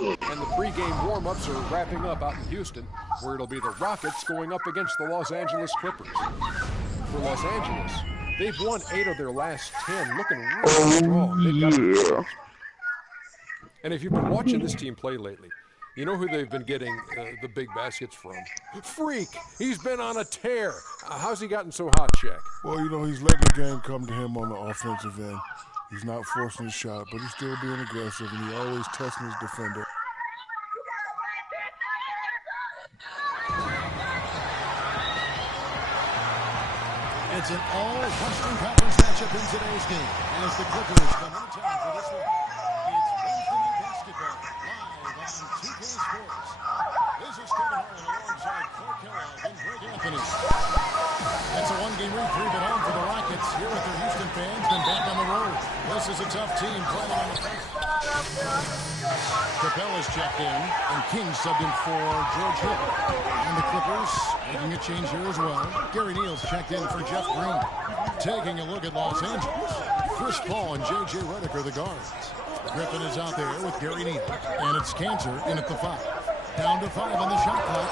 And the pregame warm-ups are wrapping up out in Houston, where it'll be the Rockets going up against the Los Angeles Clippers. For Los Angeles, they've won 8 of their last 10, looking really strong. They've got and if you've been watching this team play lately, you know who they've been getting the big baskets from? Freak! He's been on a tear. How's he gotten so hot, Shaq? Well, you know, he's letting the game come to him on the offensive end. He's not forcing his shot, but he's still being aggressive, and he's always testing his defender. It's an all-Western Conference matchup in today's game as the Clippers come into town for this one. It's Wednesday Night Basketball live on 2K Sports. This is Kevin Harlan alongside Clark Kellogg and Greg Anthony. It's a one-game reprieve at home for the Rockets. Here with their Houston fans, then back on the road. This is a tough team playing on the first. Capella's checked in, and King subbed in for George Hill. And the Clippers making a change here as well. Gary Neal's checked in for Jeff Green. Taking a look at Los Angeles, Chris Paul and J.J. Redick are the guards. Griffin is out there with Gary Neal. And it's Cantor in at the 5. Down to 5 on the shot clock.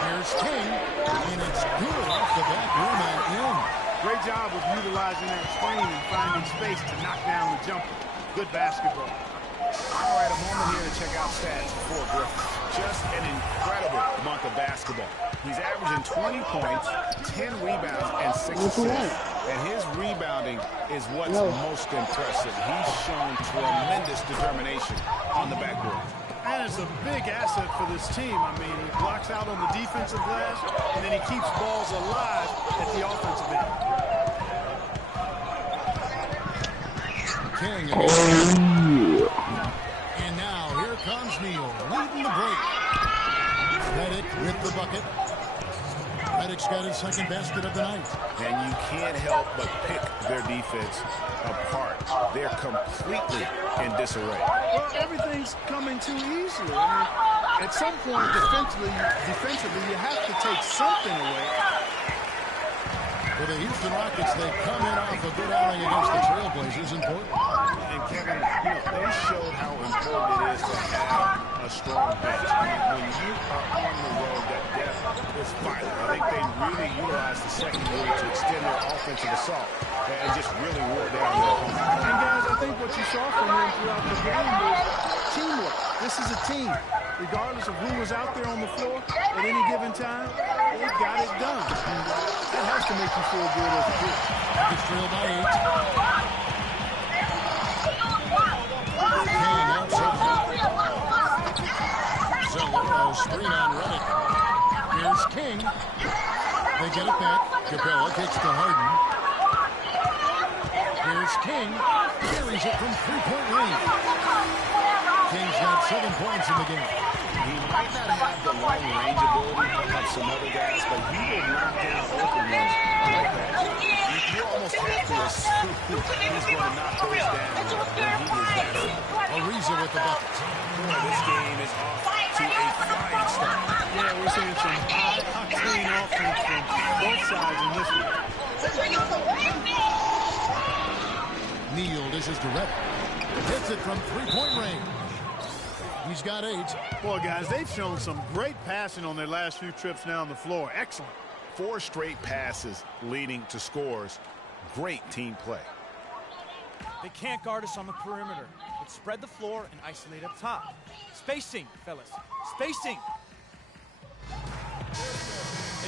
Here's King, and it's good off the back rim and in. Great job of utilizing that screen and finding space to knock down the jumper. Good basketball. All right, a moment here to check out stats for Griffin. Just an incredible month of basketball. He's averaging 20 points, 10 rebounds, and 6 assists. And his rebounding is what's most impressive. He's shown tremendous determination on the backboard. And it's a big asset for this team. I mean, he blocks out on the defensive glass, and then he keeps balls alive at the offensive end. King and now here comes Neal leading the break. Redick with the bucket. Redick's got his second basket of the night. And you can't help but pick their defense apart. They're completely in disarray. Well, everything's coming too easily. I mean, at some point, defensively, you have to take something away. For the Houston Rockets, they come in off a good outing against the Trailblazers in Portland. And Kevin, they showed how important it is to have a strong bench. When you are on the road, that depth is vital. I think they really utilized the secondary to extend their offensive assault and just really wore down their opponent. And guys, I think what you saw from them throughout the game was teamwork. This is a team. Regardless of who was out there on the floor at any given time, they got it done. And that has to make you feel good as a group. It's trailed by 8. King outside. Zeller, screen on Redick. Here's King. They get it back. Capella takes to Harden. Here's King. Carries it from three-point range. King's got 7 points in the game. He might not have the long-range ability of some other guys, but he will knock down open ones like that. You almost have to assume he's going to knock those down when he is that good. Ariza with the bucket. Boy, this game is off to a flying start. Yeah, we're seeing some high-octane offense from both sides in this one. Neal dishes to Redick. Hits it from three-point range. He's got 8. Boy, guys, they've shown some great passing on their last few trips down the floor. Excellent. 4 straight passes leading to scores. Great team play. They can't guard us on the perimeter. Let's spread the floor and isolate up top. Spacing, fellas. Spacing.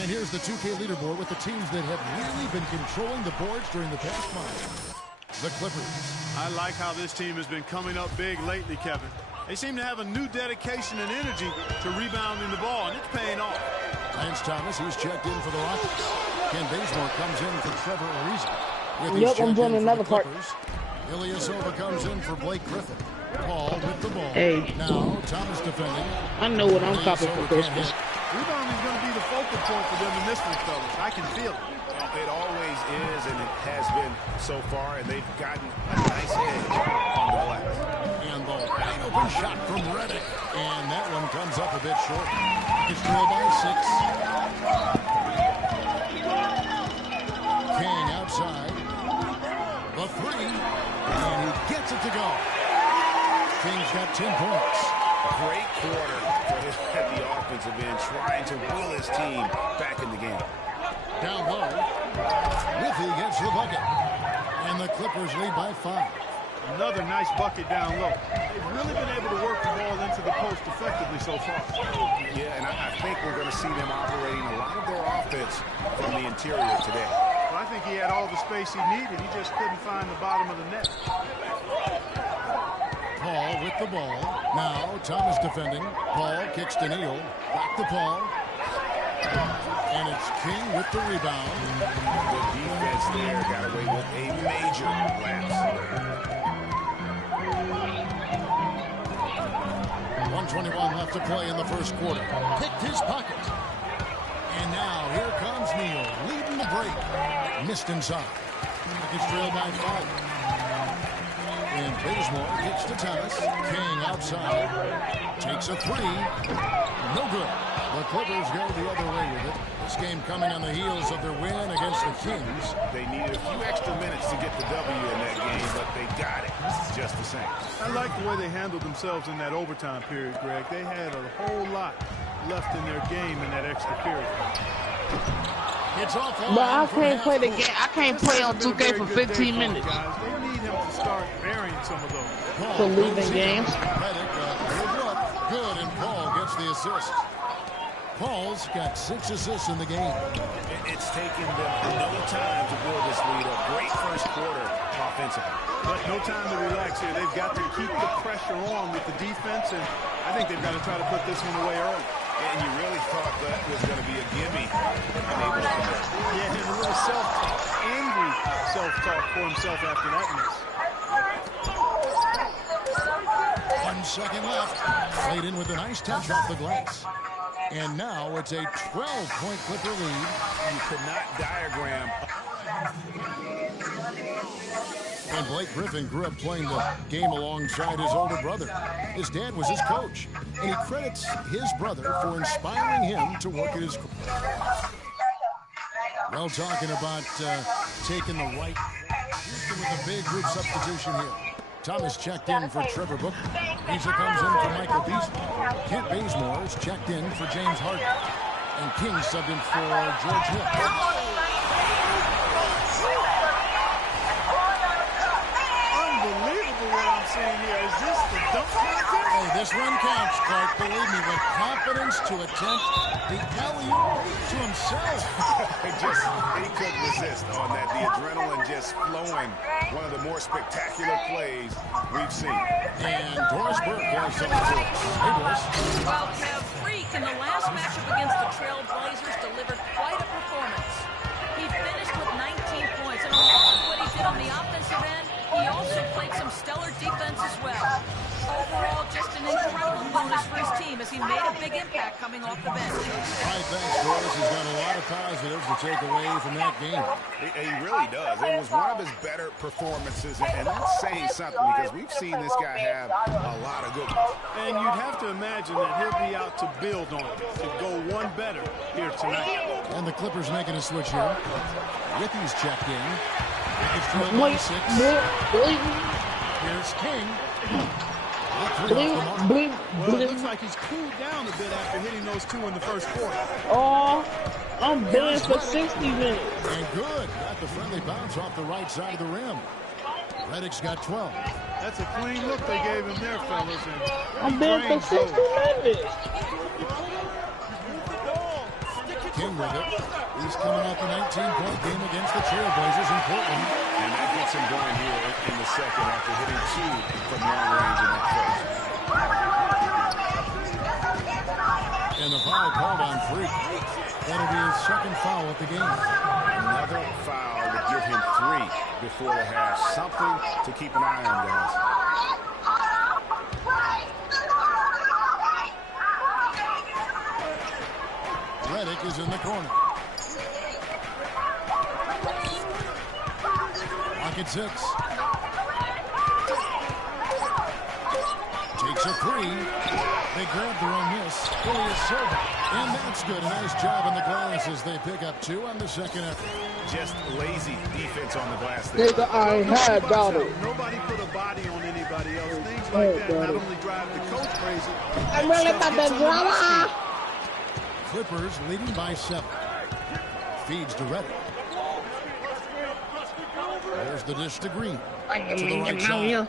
And here's the 2K leaderboard with the teams that have really been controlling the boards during the past month. The Clippers. I like how this team has been coming up big lately, Kevin. They seem to have a new dedication and energy to rebounding the ball, and it's paying off. Lance Thomas, he's checked in for the Rockets. Ken Bazemore comes in for Trevor Ariza. Yep, I'm doing another part. Ilyasova comes in for Blake Griffin. Paul with the ball. Hey. Now Thomas defending. I know what I'm copping for Christmas. Rebounding is going to be the focal point for them in this one, fellas. I can feel it. It always is, and it has been so far, and they've gotten a nice edge on the glass. And the wide open shot from Redick. And that one comes up a bit short. It's trailed by 6. King outside. The 3. And he gets it to go. King's got 10 points. Great quarter for him at the offensive end, trying to will his team back in the game. Down low. Withy gets the bucket. And the Clippers lead by 5. Another nice bucket down low. They've really been able to work the ball into the post effectively so far. Yeah, and I think we're going to see them operating a lot of their offense from the interior today. Well, I think he had all the space he needed. He just couldn't find the bottom of the net. Paul with the ball. Now Thomas defending. Paul kicks to Neal. Back to Paul. And it's King with the rebound. Good defense there. Got away with a major lapse. 1:21 left to play in the first quarter. Picked his pocket. And now here comes Neal, leading the break. Missed inside. It's trailed by 5. And Bazemore kicks to Thomas. King outside. Takes a 3. No good. The Clippers go the other way with it. This game coming on the heels of their win against the Kings. They needed a few extra minutes to get the W in that game, but they got it just the same. I like the way they handled themselves in that overtime period, Greg. They had a whole lot left in their game in that extra period. It's off. But I can't play the game. I can't play on 2K for 15 minutes. Guys. They need him to start varying some of those. For losing games. Good, and Paul gets the assist. Paul's got 6 assists in the game. It's taken them no time to build this lead up. Great first quarter offensively. But no time to relax here. They've got to keep the pressure on with the defense, and I think they've got to try to put this one away early. And you really thought that was going to be a gimme. Unable to convert. Yeah, and a little self-talk, angry self-talk for himself after that miss. 1 second left. Played in with a nice touch off the glass. And now it's a 12-point Clipper lead. You could not diagram. And Blake Griffin grew up playing the game alongside his older brother. His dad was his coach, and he credits his brother for inspiring him to work at his career. Well, talking about taking the right with a big group substitution here. Thomas checked in for Trevor Booker. Isa comes in for Michael Beasley. Kent Bazemore's checked in for James Harden. And King subbed in for George Hill. Unbelievable what I'm seeing here. Is this the dunk contest? Hey, this one counts, Clark. Believe me, with confidence to attempt the alley-oop to himself. He couldn't resist on that. The adrenaline just flowing. One of the more spectacular plays we've seen. And Doris Burke has something for us. Hey, Doris. Well, Kev, Freak in the last matchup against the Trail Blazers delivered quite a performance. He finished with 19 points, and along with what he did on the offensive end, he also played some stellar defense as well. Overall, just an incredible bonus for his team as he made a big impact coming off the bench. All right, thanks, Doris. He's got a lot of positives to take away from that game. He really does. It was one of his better performances, and that's saying something because we've seen this guy have a lot of good ones. And you'd have to imagine that he'll be out to build on it, to go one better here tonight. And the Clippers making a switch here. Withy's checked in. It's 12 Wait, 6. Here's King. Well, it looks like he's cooled down a bit after hitting those 2 in the first quarter. Oh, I'm banned for 60 minutes. And good. Got the friendly bounce off the right side of the rim. Redick's got 12. That's a clean look they gave him there, fellas. I'm banned for 60 minutes. King with it. He's coming off a 19-point game against the Trailblazers in Portland. And that gets him going here in the second after hitting 2 from long range in that first. And the foul called on Freak. That'll be his second foul of the game. Another foul would give him 3 before the half. Something to keep an eye on, guys. Redick is in the corner. Pocket 6. Takes Takes a three. They grab their own miss. Julius Silva. And that's good. A nice job on the glass as they pick up 2 on the second effort. Just lazy defense on the glass there. Nigga, I had about it. Nobody put a body on anybody else. Things like that not only drive the coach crazy. I'm really about the drama. Clippers leading by 7. Feeds to Reddick. There's the dish to Green. To the right side.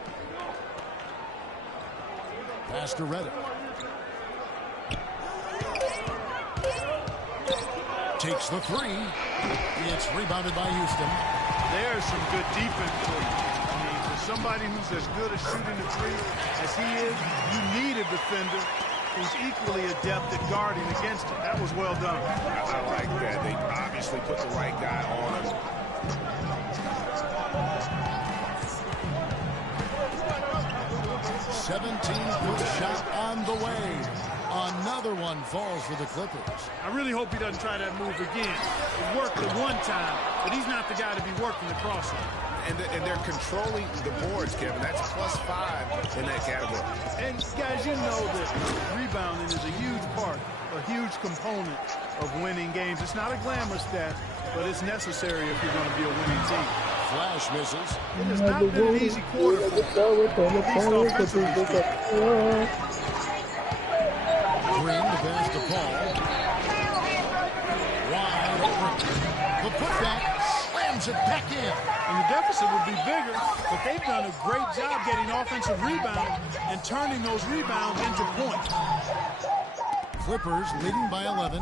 Pass to Reddick. Takes the three. It's rebounded by Houston. There's some good defense for you. I mean, for somebody who's as good at shooting the three as he is, you need a defender who's equally adept at guarding against it. That was well done. I like that. They obviously put the right guy on him. Foot shot on the way. Another one falls for the Clippers. I really hope he doesn't try that move again. It worked the one time, but he's not the guy to be working the crossover. And they're controlling the boards, Kevin. That's +5 in that category. And guys, you know that rebounding is a huge part, a huge component of winning games. It's not a glamour stat, but it's necessary if you're going to be a winning team. Flash misses. It has not been an easy quarter for Green, the pass to Paul. Wide open. The putback slams it back in. And the deficit would be bigger, but they've done a great job getting offensive rebounds and turning those rebounds into points. Clippers leading by 11.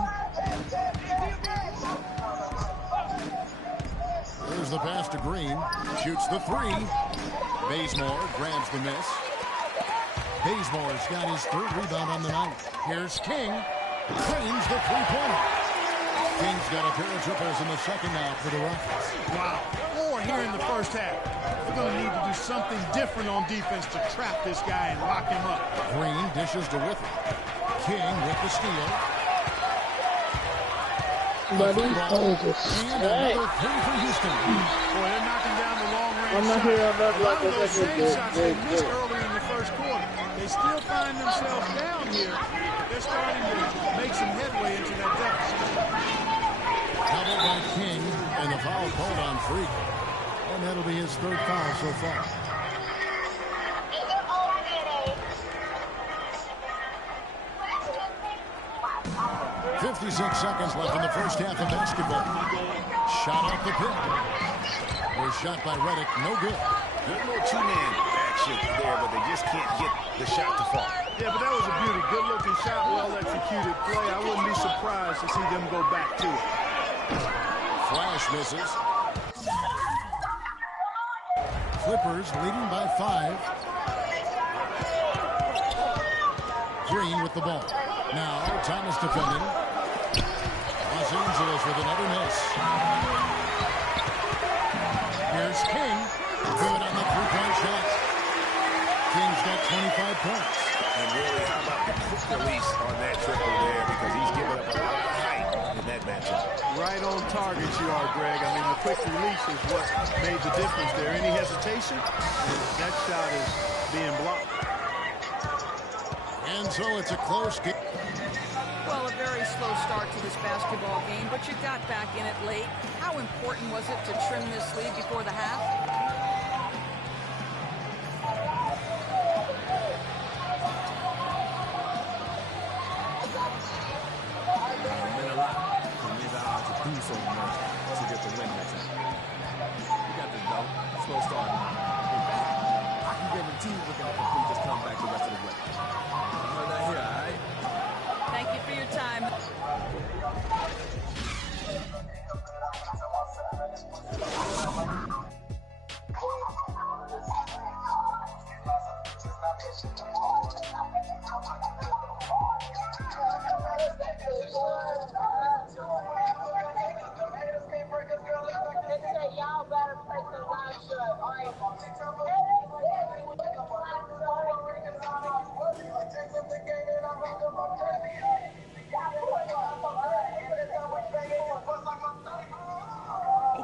There's the pass to Green. Shoots the three. Bazemore grabs the miss. Bazemore's got his 3rd rebound on the night. Here's King. Claims the three-pointer. King's got a pair of triples in the second now for the Rockets. Wow. More here in the first half. They're going to need to do something different on defense to trap this guy and lock him up. Green dishes to Whittle. King with the steal. Buddy, And another 3 for Houston. Boy, they're knocking down the long-range I'm not shots. here about A lot like of those this. same shots they missed earlier in the first quarter. They still find themselves down here. They're starting to make some headway into that deficit. Double by King, and the foul called on Freak. And that'll be his 3rd foul so far. 56 seconds left in the first half of basketball. Shot off the pin. Their shot by Reddick, no good. Good little two-man action there, but they just can't get the shot to fall. Yeah, but that was a beauty. Good-looking shot, well-executed play. I wouldn't be surprised to see them go back to it. Flash misses. Clippers leading by 5. Green with the ball. Now Thomas defending. Los Angeles with another miss. Here's King. Good on the three-point shot. King's got 25 points. And really, how about the quick release on that triple there, because he's given up a lot of height in that matchup. Right on target you are, Greg. I mean, the quick release is what made the difference there. Any hesitation, that shot is being blocked. And so it's a close game. Well, a very slow start to this basketball game, but you got back in it late. How important was it to trim this lead before the half? It meant a lot for me to do so much to get the win next time. We got this, though. Slow start. In fact, I can guarantee we're going to complete this comeback the rest of the way. You heard that here, all right? Thank you for your time.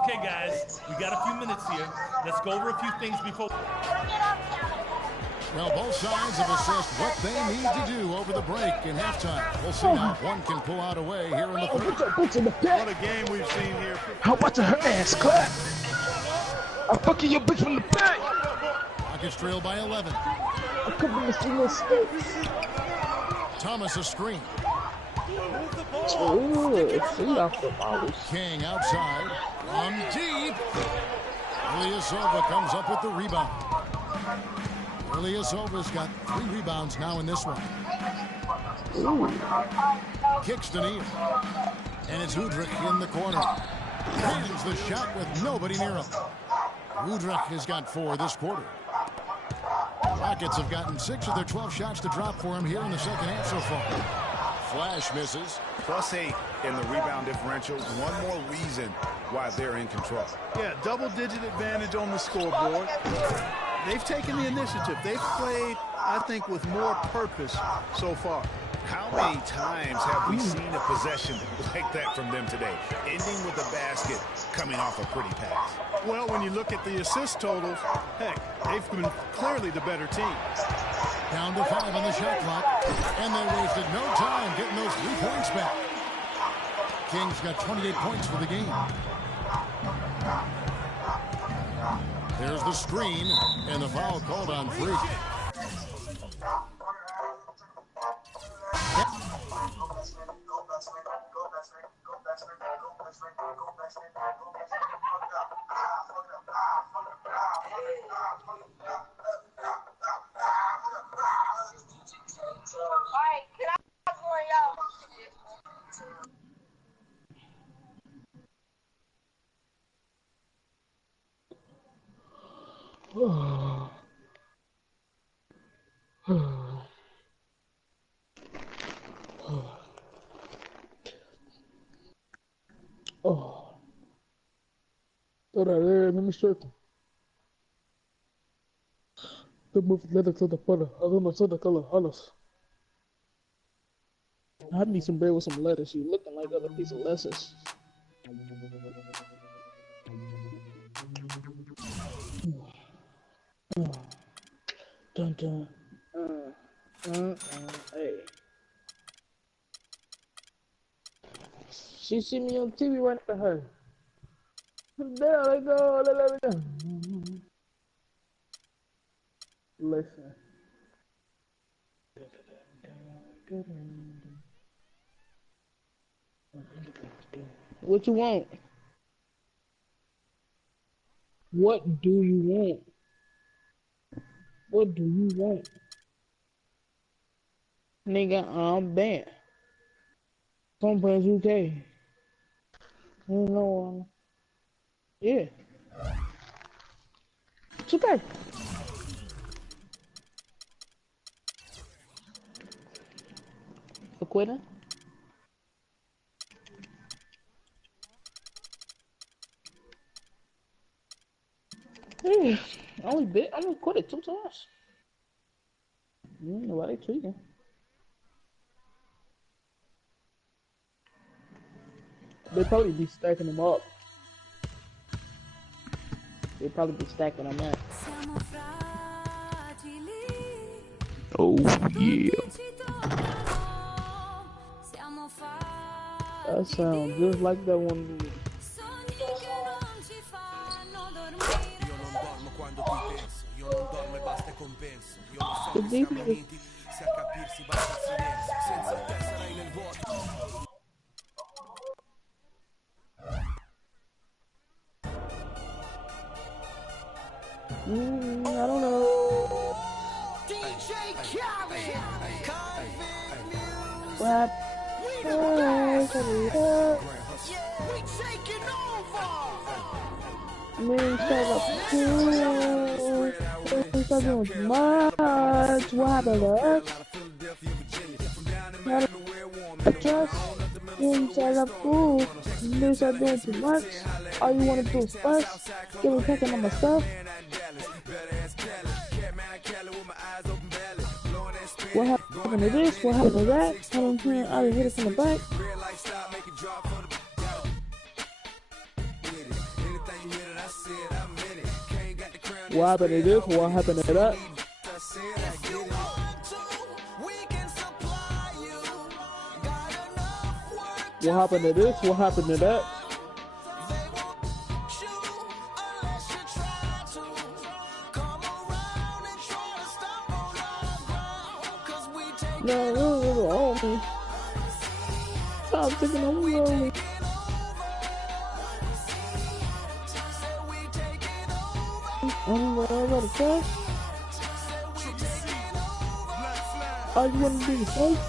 Okay, guys, we got a few minutes here. Let's go over a few things before. Well, both sides have assessed what they need to do over the break in halftime. We'll see how one can pull out away here in the third. What a game we've seen here. How about her ass clap? I'm fucking your bitch from the back. Rockets trail by 11. I could be missing mistakes. Thomas a screen. Ooh, see off the ball. King outside. From deep. Ilyasova comes up with the rebound. Ilyasova's got 3 rebounds now in this one. Ooh. Kicks the knee. And it's Udrich in the corner. Hands the shot with nobody near him. Udrich has got 4 this quarter. Rockets have gotten 6 of their 12 shots to drop for him here in the second half so far. Flash misses. +8 in the rebound differential. One more reason why they're in control. Yeah, double-digit advantage on the scoreboard. They've taken the initiative. They've played, I think, with more purpose so far. How many times have we seen a possession like that from them today, ending with a basket coming off a pretty pass? Well, when you look at the assist totals, heck, they've been clearly the better team. Down to 5 on the shot clock, and they wasted no time getting those 3 points back. Kings got 28 points for the game. There's the screen, and the foul called on Freak. Oh. Throw that there in the circle. The move leather to the butter. Other than the color colors. I need some bread with some lettuce. You looking like other piece of lettuce. Dun dun. Hey. She see me on TV right after her. There they go. Let me go. Listen. What you want? What do you want? What do you want? Nigga, I'm bad. Some players UK. You know, yeah. It's okay. For quitting? I only quit it 2 times. Nobody tweaking. They probably be stacking them up. They probably be stacking them up. Oh yeah. That sounds just like that one. The defense. I don't know. What? Man, shut up. Stop doing too much. What happened to us? Just shut up. You start doing too much. All you want to do is fuss. Give me picking on my stuff. What happened to this? What happened to that? I don't care. I hit it from the back. What happened to this? What happened to that? What happened to this? What happened to that? No, on me. Stop taking over me. I'm about to crash. I just want to be safe.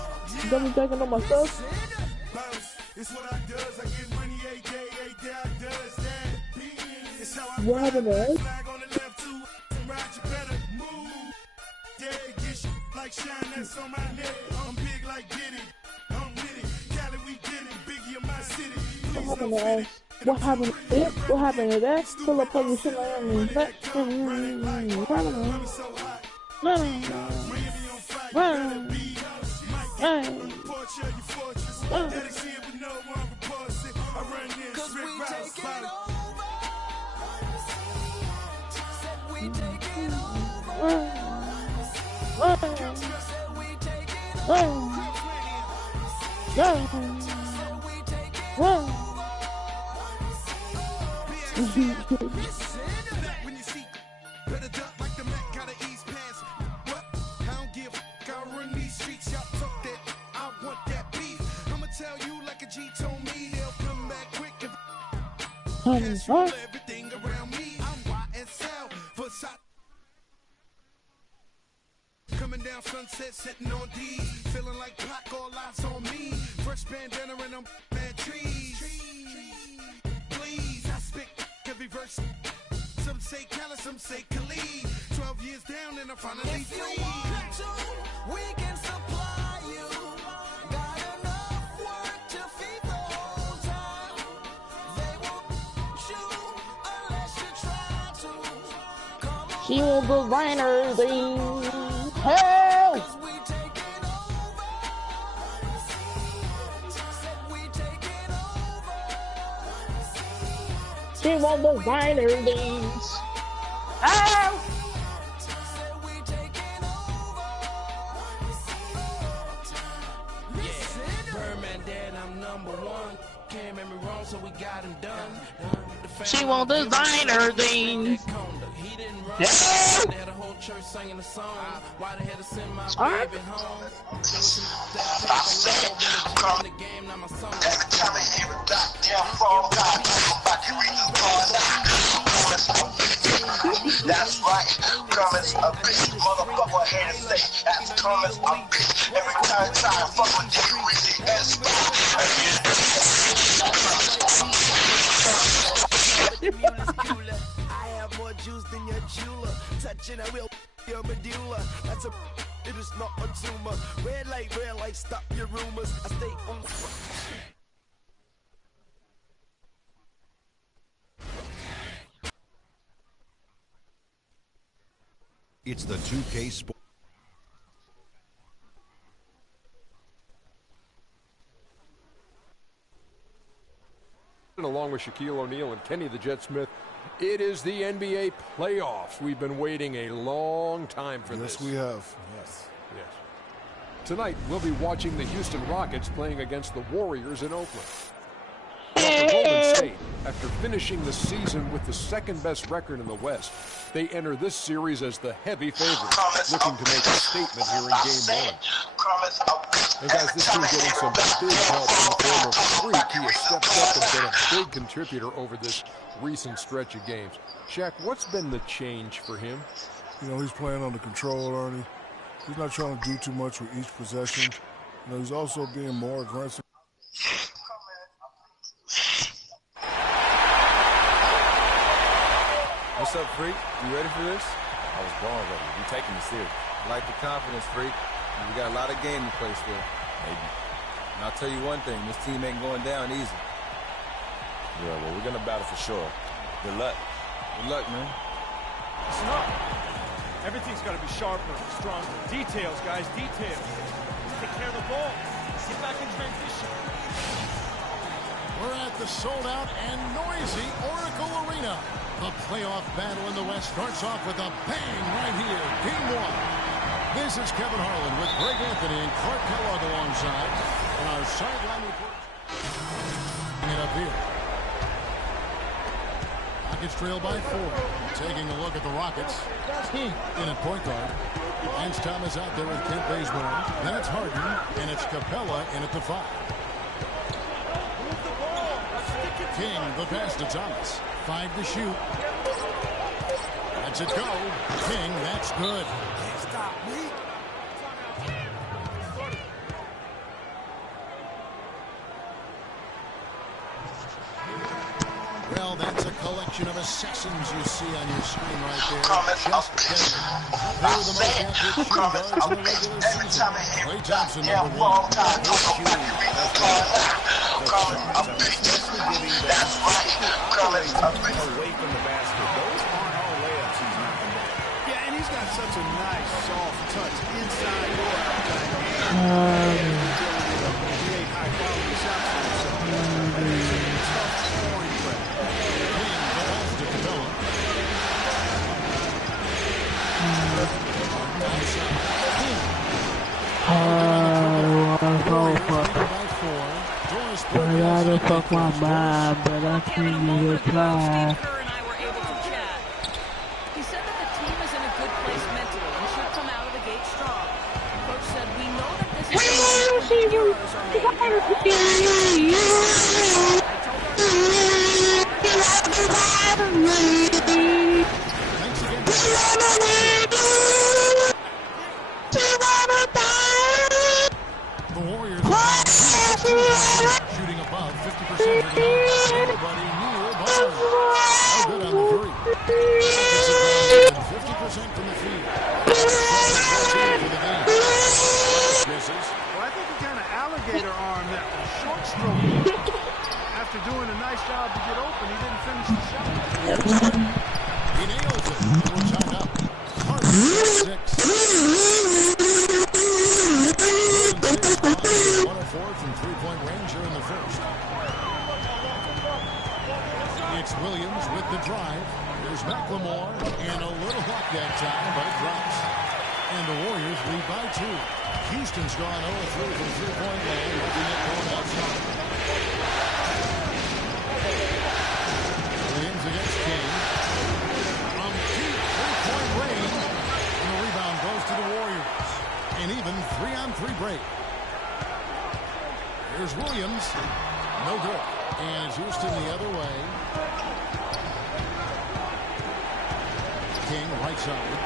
Got me taking on myself. What happened to us? What happened to us? What happened to it? What happened to that? Pull up position on me. Everything around me, I'm YSL. Coming down Sunset, sitting on D, feeling like Pac, all eyes on me. Fresh bandana and I'm mad trees. Please, I spit every verse. Some say Khaled, some say Khalid. 12 years down and I'm finally free. If you want to, we can supply you. Got enough work to feed the whole town. They won't you unless you try to. Come on. She will designer things. Hell! She want designer things. Hell! She want designer things. That's right, comments a bitch, motherfucker, hand say, that's comments a bitch. Every time I fuck with you, really I have more juice than your jeweler. Touching, I will your medulla. That's a, it is not a tumor. Red light, stop your rumors. I stay on. It's the 2K Sport. Along with Shaquille O'Neal and Kenny the Jet Smith, it is the NBA playoffs. We've been waiting a long time for this. Yes, we have. Yes. Tonight, we'll be watching the Houston Rockets playing against the Warriors in Oakland. For Golden State, after finishing the season with the second-best record in the West, they enter this series as the heavy favorites, looking to make a statement here in Game 1. And guys, this team getting some big help in the form of Freak. He has stepped up and been a big contributor over this recent stretch of games. Shaq, what's been the change for him? You know, he's playing under control, Ernie. He's not trying to do too much with each possession. You know, he's also being more aggressive. What's up, Freak? You ready for this? I was born ready. We taking this serious. I like the confidence, Freak. We got a lot of game to play still. Maybe. And I'll tell you one thing, this team ain't going down easy. Yeah, well, we're gonna battle for sure. Good luck. Good luck, man. Listen up. Everything's got to be sharper, stronger. Details, guys, details. Take care of the ball. Get back in transition. We're at the sold-out and noisy Oracle Arena. The playoff battle in the West starts off with a bang right here. Game 1. This is Kevin Harlan with Greg Anthony and Clark Kellogg alongside. And our sideline report. Bringing it up here. Rockets trail by 4. Taking a look at the Rockets. King in at point guard. Lance Thomas out there with Kent Bazemore. Then it's Harden, and it's Capella in at the 5. King, the pass to Thomas. 5 to shoot. Lets it go. King, that's good. Can't stop me. Well, that's a collection of assassins you see on your screen right there. Just deadly. They were the most accurate shooting guards in the regular season. Klay Thompson, number 1. That's right. Away from the basket. Those aren't all layups he's knocking down. Yeah, and he's got such a nice, soft touch inside or outside. Create high-quality shots for himself. That makes him a tough scoring threat. I gotta fuck my mind, but I can't reply. He said that the team is in a good place mentally and should come out of the gate strong. Coach said, we know that this is a moment when heroes are made. The Warriors shooting above 50% everybody near Butler. No good on the 3. 50% from the field. Misses. Well, I think he kind of alligator armed that one. Short stroke. After doing a nice job to get open, he didn't finish the shot. He nails it. And we're tied up. Harden, 6. 1 of 4 from three-point range here in the first. It's Williams with the drive. There's McLemore, and a little luck that time, but it drops. And the Warriors lead by 2. Houston's gone 0-3 from three-point land, looking at going outside. Williams against King. From deep three-point range, and the rebound goes to the Warriors. An even 3-on-3 break. Here's Williams. No good. And Houston the other way. King right side.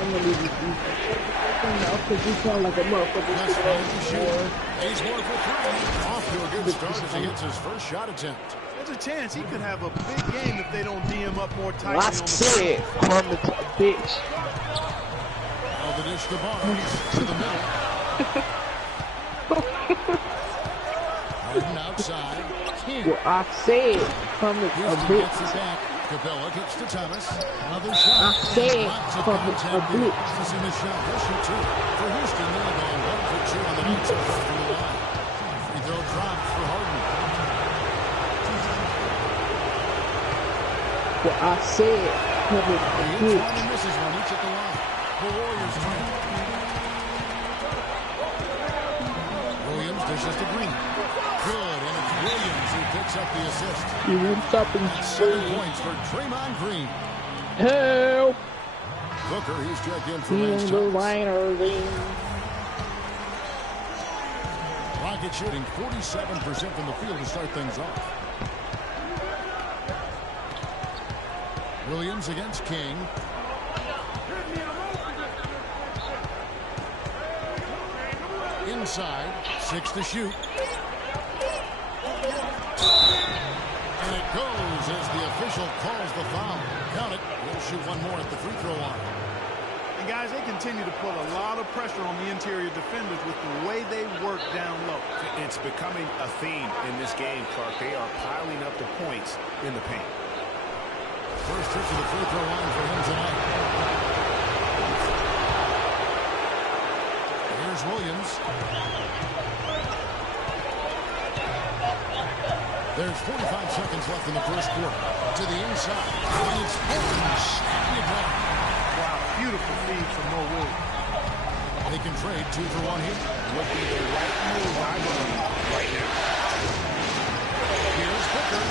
I'm gonna leave you because you sound like a motherfucker. Bazemore for 3. Off to a good start as he gets his first shot attempt. There's a chance he could have a big game if they don't D him up more tightly. I said, bitch. The dish to Barnes to the middle. Harden outside. King. Well, I said from a bitch. Gets it back. Capella gets to Thomas. Another shot. I said from a bitch. This in the shot. They'll shoot 2. For Houston, they're going 1 for 2 on the night so far from the line. Free throw dropped for Harden. Well, I said from a bitch. Misses one each at the line. The Warriors try. Williams dishes to Green. Good, and it's Williams who picks up the assist. You won't stop him. 7 points for Draymond Green. Help! Booker, he's checked in for In Lance the Thomas. liner ring. Rockets shooting 47% from the field to start things off. Williams against King. Inside, 6 to shoot. And it goes as the official calls the foul. Count it. We'll shoot one more at the free throw line. And guys, they continue to put a lot of pressure on the interior defenders with the way they work down low. It's becoming a theme in this game, Clark. They are piling up the points in the paint. First trip to the free throw line for him tonight. Here's Williams. There's 45 seconds left in the first quarter. To the inside. And it's Williams. Wow, beautiful feed from Mo Williams. They can trade 2 for 1 here. Would be the right move, I believe, right now. Here's Booker.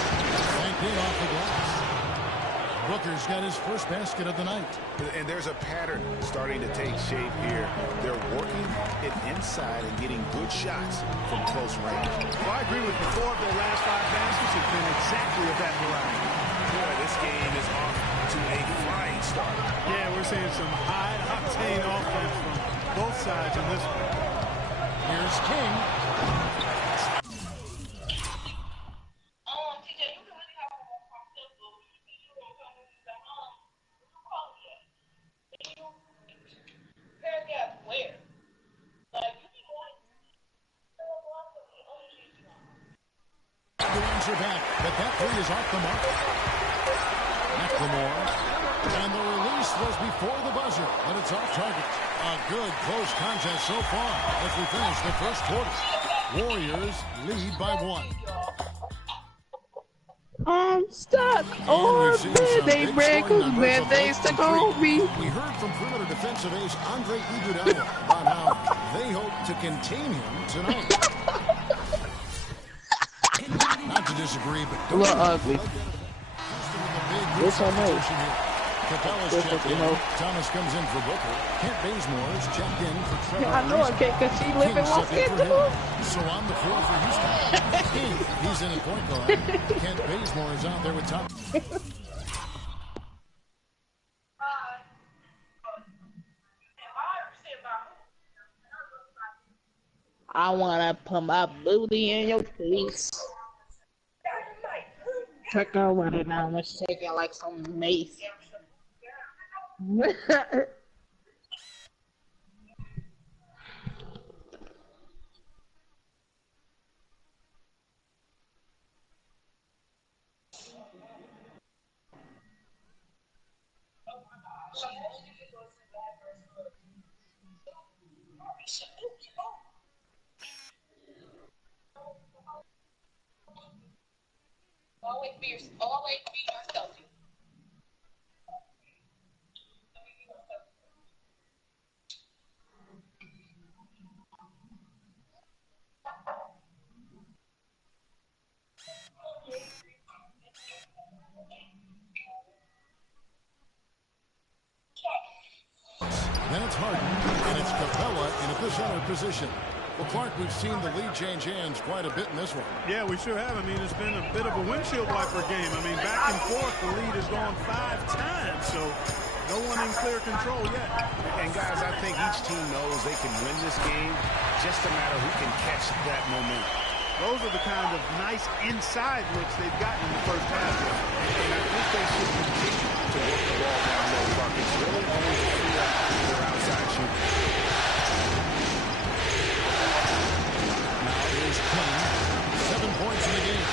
Banked in off the glass. Booker's got his first basket of the night. And there's a pattern starting to take shape here. They're working it inside and getting good shots from close range. Well, I agree with you. 4 of their last 5 baskets have been exactly of that variety. Boy, this game is off to a flying start. Yeah, we're seeing some high-octane offense from both sides in this one. Here's King. Back, but that 3 is off the mark. McLemore. And the release was before the buzzer, but it's off target. A good close contest so far as we finish the first quarter. Warriors lead by 1. I'm stuck on band-aid brand because band-aid stuck on me. We heard from perimeter defensive ace Andre Iguodala about how they hope to contain him tonight. Not to disagree, but a little ugly. Yes, I know. Capella's Yes, checked I in. know. Thomas comes in for Booker. Kent Bazemore is checked in for Trevor. I know I can't because she live in King Los stepped in for him. Angeles. So on the floor for Houston. King, he's in at point guard. Kent Bazemore is out there with Thomas. I wanna put my booty in your face. Check out what it now. I'm shaking like some mace. Always be yourself. Then it's Harden, and it's Capella in a center position. Well, Clark, we've seen the lead change hands quite a bit in this one. Yeah, we sure have. I mean, it's been a bit of a windshield wiper game. I mean, back and forth, the lead has gone 5 times, so no one in clear control yet. And, guys, I think each team knows they can win this game, just a matter who can catch that momentum. Those are the kind of nice inside looks they've gotten in the first half. And I think they should continue to work the ball down low, Clark. It's really going to free up their outside shooting. Now here's King. 7 points in the game.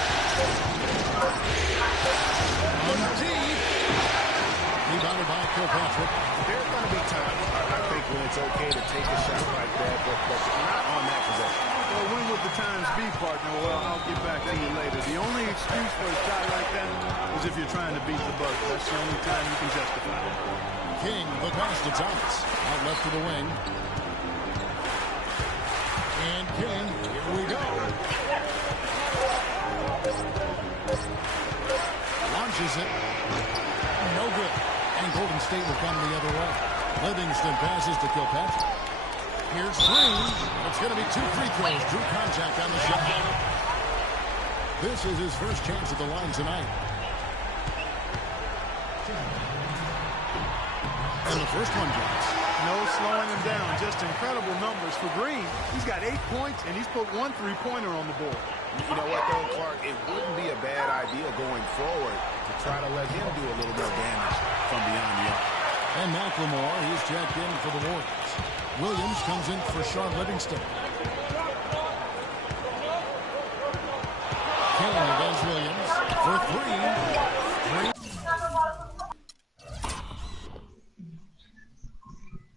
On deep. Rebounded by Kilpatrick. There's going to be times, I think, when it's okay to take a shot like that, but not on that possession. Well, when would the times be, partner? Well, I'll get back to you later. The only excuse for a shot like that is if you're trying to beat the buzzer. That's the only time you can justify it. King, the pass to Thomas. Out left to the wing. And King, here we go. Launches it. No good. And Golden State will come the other way. Livingston passes to Kilpatrick. Here's Green. It's going to be 2 free throws. Drew contact on the shot. This is his first chance at the line tonight. And the first one drops. No slowing him down. Just incredible numbers for Green. He's got 8 points, and he's put 1 3-pointer on the board. You know what, though, Clark? It wouldn't be a bad idea going forward to try to let him do a little more damage from beyond the arc. And McLemore, he's checked in for the Warriors. Williams comes in for Sean Livingston. King against Williams for 3.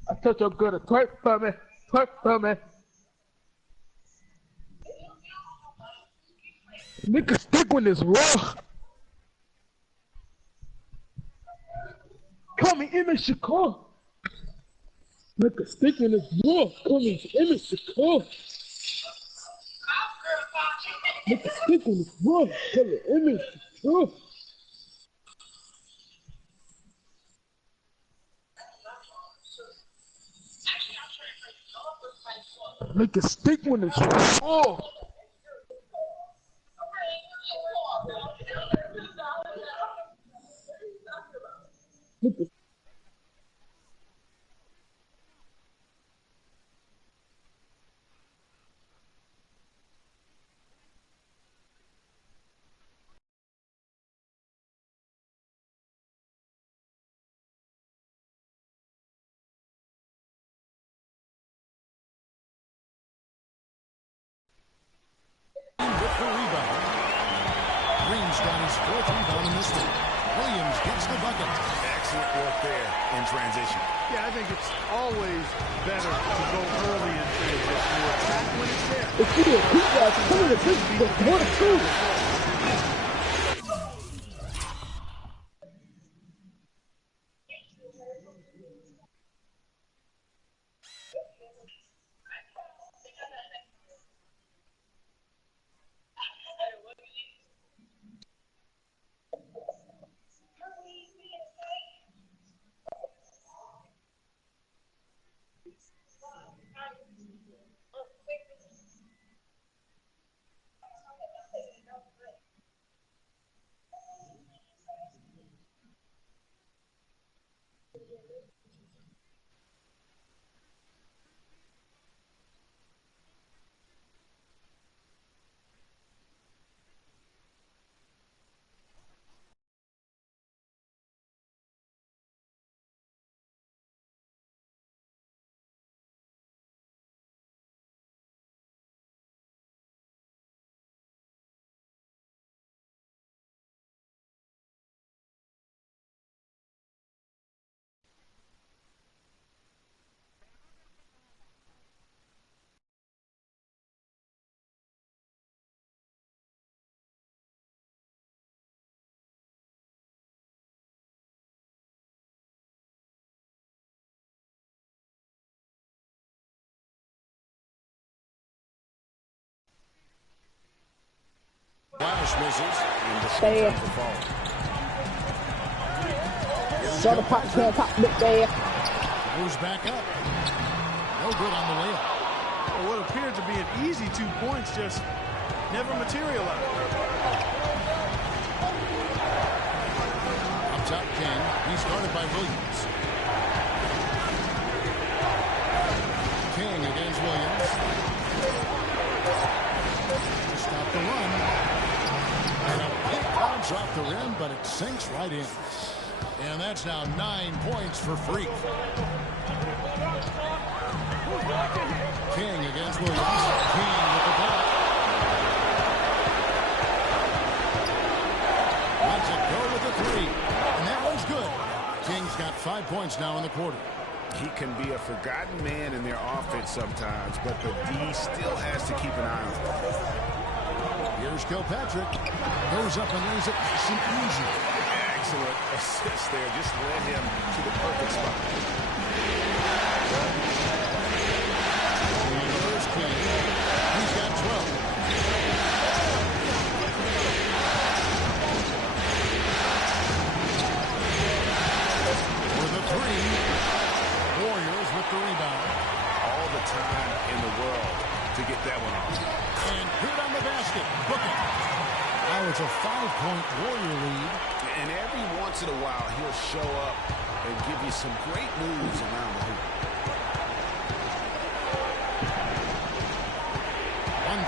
I thought you were gonna twerk for me. Twerk for me. Nigga, stick when it's raw. Call me Image Shakur. Make a stick in this wall. Coming to image the car. Make a stick in this wall. Coming image the car. Make a stick when it's wall. With the rebound. Green's got his fourth rebound in this one. Williams gets the bucket. Excellent work there in transition. Yeah, I think it's always better to go early in transition. You attack when it's there. If you did, he got some of the things, one or two. Flash misses. Stay up. Shut the pop, can't pop, look there. Goes back up. No good on the layup. Well, what appeared to be an easy 2 points just never materialized. Up top, King. He's guarded by Williams. King against Williams. To stop the run. And a big bounce off the rim, but it sinks right in. And that's now 9 points for Freak. King against Williams. King with the block. Lets it go with the three. And that one's good. King's got 5 points now in the quarter. He can be a forgotten man in their offense sometimes, but the D still has to keep an eye on him. Here's Kilpatrick. Goes up and lays it nice and easy. Excellent assist there. Just led him to the perfect spot. And there's King. He's got 12. For the three. Warriors with the rebound. All the time in the world to get that one off. And good on the basket. Book it. Now it's a 5-point Warrior lead. And every once in a while, he'll show up and give you some great moves around the hoop.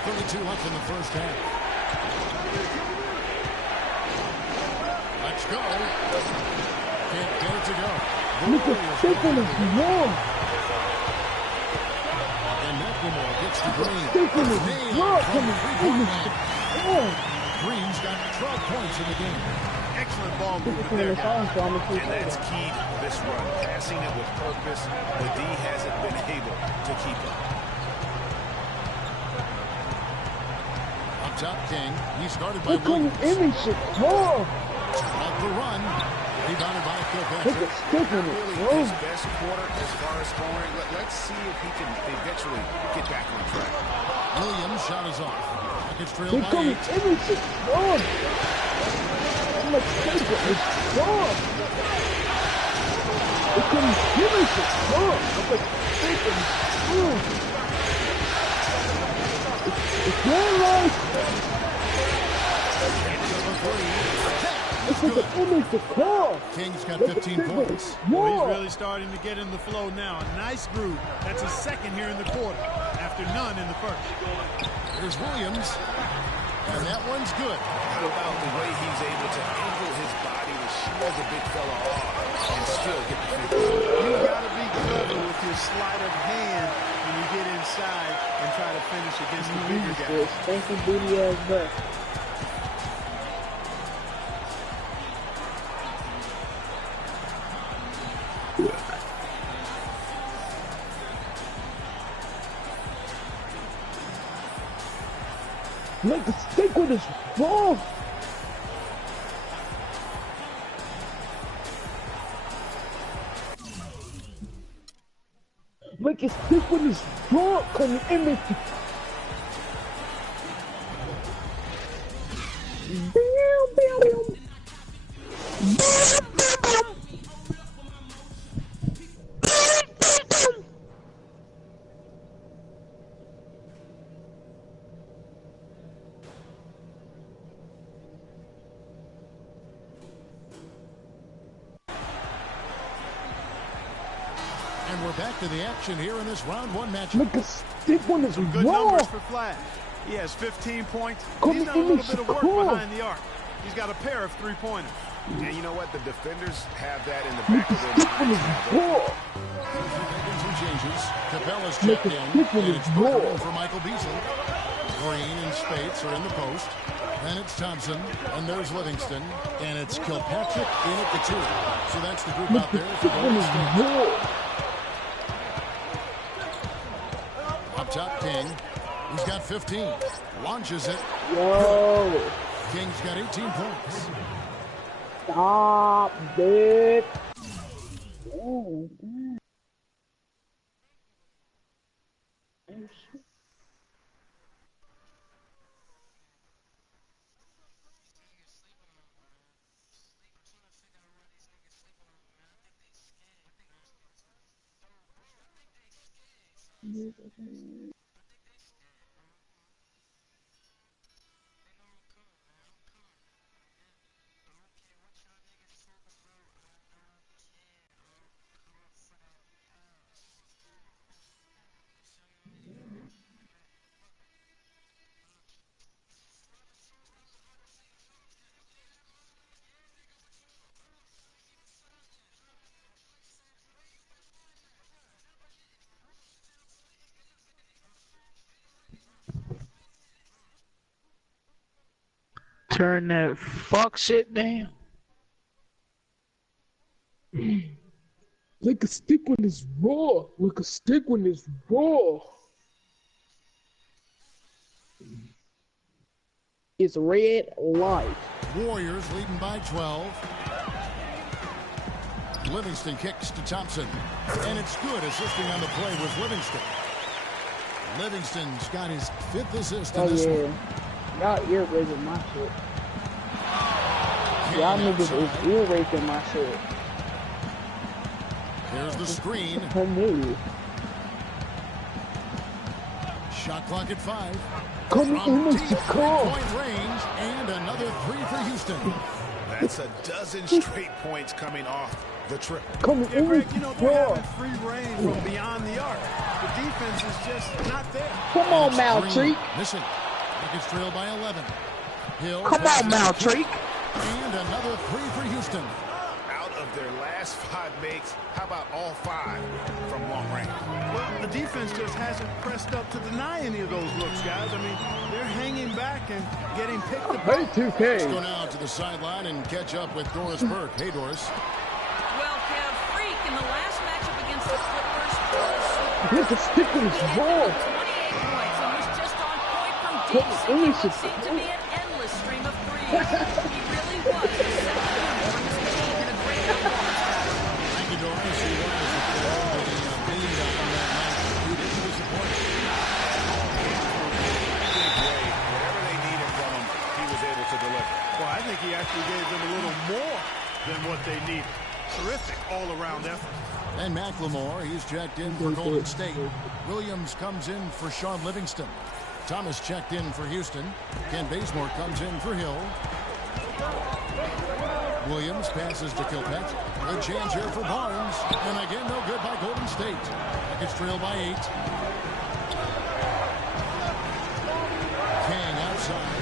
1:32 left in the first half. Let's go. Can't get it to go. Look at sticking his wall. And McLemore gets the green. Sticking his wall. Coming image the car. Green's got 12 points in the game. Excellent ball movement there. And that's key to this run. Passing it with purpose. The D hasn't been able to keep up. Up top, King. He's guarded by Look at Williams. image the car. Off the run. Rebounded by Look Kilpatrick. at Stickman. Really his best quarter as far as scoring. Let's see if he can eventually get back on track. Williams shot is off. Rockets trail Here by comes 8. Emerson. Oh, I'm like, Stickman is gone. Here comes Emerson. Oh, I'm like, Stickman. Oh. It's not right. It's like an image to call. King's got 15 points. Well, he's really starting to get in the flow now. A nice groove. That's his second here in the quarter, after none in the first. Here's Williams. And that one's good. How about the way he's able to angle his body to shield the big fella off and still get the finish? You've got to be clever with your sleight of hand when you get inside and try to finish against the bigger guy. Thank you, booty ass butt. Make the stick with his ball. Make it stick with his ball. Come in with the... And we're back to the action here in this round 1 matchup. Make a stick with his Good ball. numbers for Flash. He has 15 points. Come He's done a in little with bit of the work ball. behind the arc. He's got a pair of three-pointers. And you know what? The defenders have that in the Make back a of their stick with minds his now. ball. Making some changes. Capella's Make checked a in. stick with And his it's Booker ball. in for Michael Beasley. Green and Spates are in the post. Then it's Thompson. And there's Livingston. And it's Kilpatrick in at the 2. So that's the group Make out the there for stick with Golden his State. ball. Up top, King. He's got 15. Launches it. Yo. King's got 18 points. Stop it. Oh, man. Turn that fuck shit down. Like a stick when it's raw. Like a stick when it's raw. It's red light. Warriors leading by 12. Livingston kicks to Thompson. And it's good. Assisting on the play with Livingston. Livingston's got his 5th assist in this one. Y'all ear raising my shit. Y'all niggas is ear raising my shit. Here's the screen. I knew. Shot clock at 5. Come From in, deep Mr. Cole. three-point range. And another 3 for Houston. That's a dozen straight points coming off the triple. Come Yeah, in, Greg, you know, they're Mr. having free reign from beyond the arc. The defense is just not there. Come on, Green Maltreat. missing. Rockets trail by 11. Hill Come on, Maltreat. And another 3 for Houston. Out of their last 5 makes, how about all 5 from long range? Well, the defense just hasn't pressed up to deny any of those looks, guys. I mean, they're hanging back and getting picked apart. Hey, 2K. Let's go now to the sideline and catch up with Doris Burke. Hey, Doris. Well, Kev, Freak in the last matchup against the Clippers was Look at stick with his ball. 28 points and was just on point from deep. Come So in, it Mr. seemed to be an endless stream of threes. He really was the second unit for his team and a great them what they needed. Terrific all-around effort. And McLemore, he's checked in for Golden State. Williams comes in for Sean Livingston. Thomas checked in for Houston. Ken Bazemore comes in for Hill. Williams passes to Kilpatrick. A chance here for Barnes. And again, no good by Golden State. Rockets trail by 8. King outside.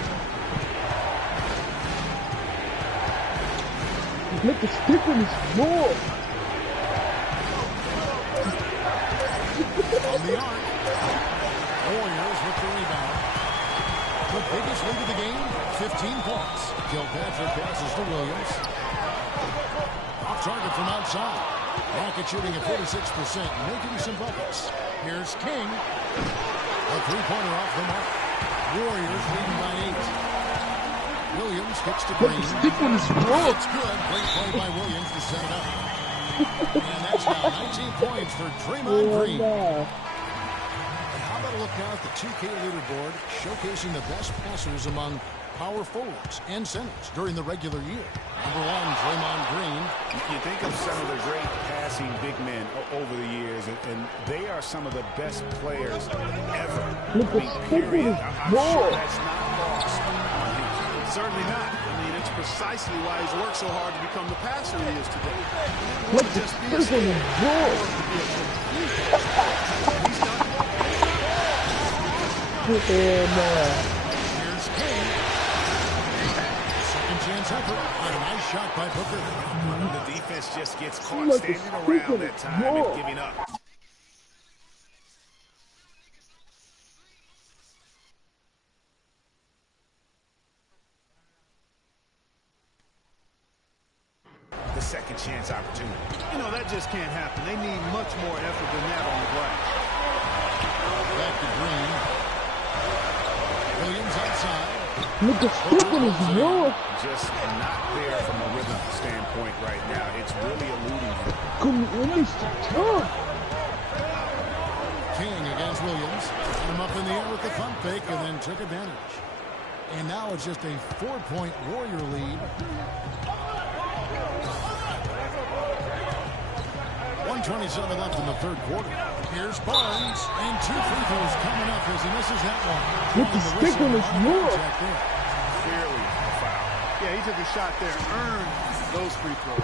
Make the stick on his floor. On the arc. Warriors with the rebound. The biggest lead of the game, 15 points. Kilpatrick passes to Williams. Off target from outside. Rocket shooting at 46%, making some buckets. Here's King. A three-pointer off the mark. Warriors leading by 8. Williams kicks to Green. It's good. Great play by Williams to set it up. And that's now 19 points for Draymond Green. And how about a look now at the 2K leaderboard, showcasing the best passers among power forwards and centers during the regular year. Number 1, Draymond Green. You think of some of the great passing big men over the years, and they are some of the best players ever. Period. I'm sure that's not lost on him. Certainly not. I mean, it's precisely why he's worked so hard to become the passer he is today. Look at this on his floor. Here's King. Second chance effort. And a nice shot by Booker. The defense just gets caught standing around that time and giving up. The second chance opportunity. You know, that just can't happen. They need much more effort than that on the glass. Back to Green. Williams outside. Look at stick on his floor. Just not there from a rhythm standpoint right now. It's really eluding him. Come on, Mr. Tom. King against Williams. Got him up in the air with the pump fake and then took advantage. And now it's just a 4-point Warrior lead. 1:27 left in the third quarter. Here's Barnes, and 2 free throws coming up as he misses that one. Look at stick on his floor. Clearly a foul. Yeah, he took a shot there, earned those free throws.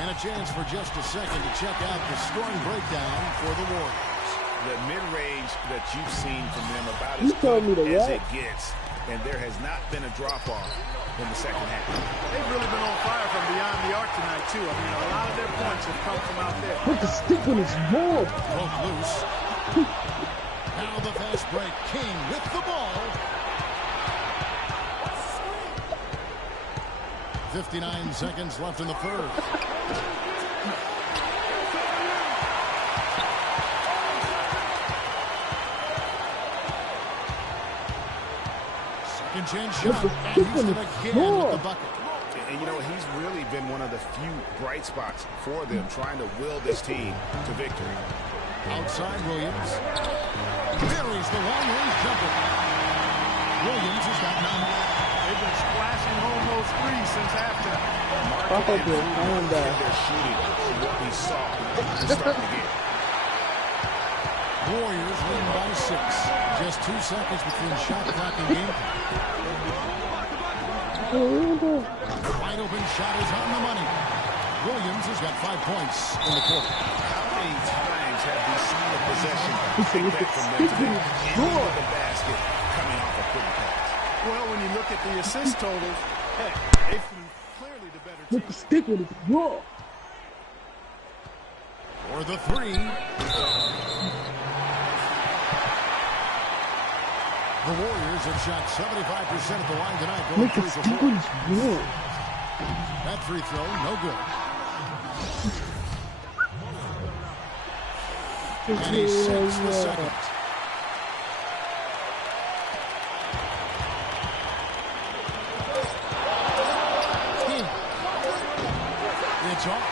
And a chance for just a second to check out the scoring breakdown for the Warriors. The mid-range that you've seen from them about You as told me good to as what? it gets, and there has not been a drop-off in the second half. They've really been on fire from beyond the arc tonight, too. I mean, a lot of their points have come from out there. Look at stick on his floor. Broke loose. Now the fast break. King with the ball. 59 seconds left in the third. Second chance shot. And Houston again with the bucket. And, you know, he's really been one of the few bright spots for them, trying to will this team to victory. Outside Williams. Buries the long-range jumper. Williams has got 9. They've been splashing home those threes since halftime. Their shooting, what we saw to start the game. Warriors leading by 6. Just 2 seconds between shot clock and game clock. Wide open shot is on the money. Williams has got 5 points in the quarter. How many times have we seen a possession take that from them to into the basket coming off a quick pass? Well, when you look at the assist totals, hey, they've been clearly the better team. Look at stick on his floor. For the 3. The Warriors have shot 75% at the line tonight, going Look at 3 for stick 4. on his floor. That free throw, no good. And he sinks the second. It's off.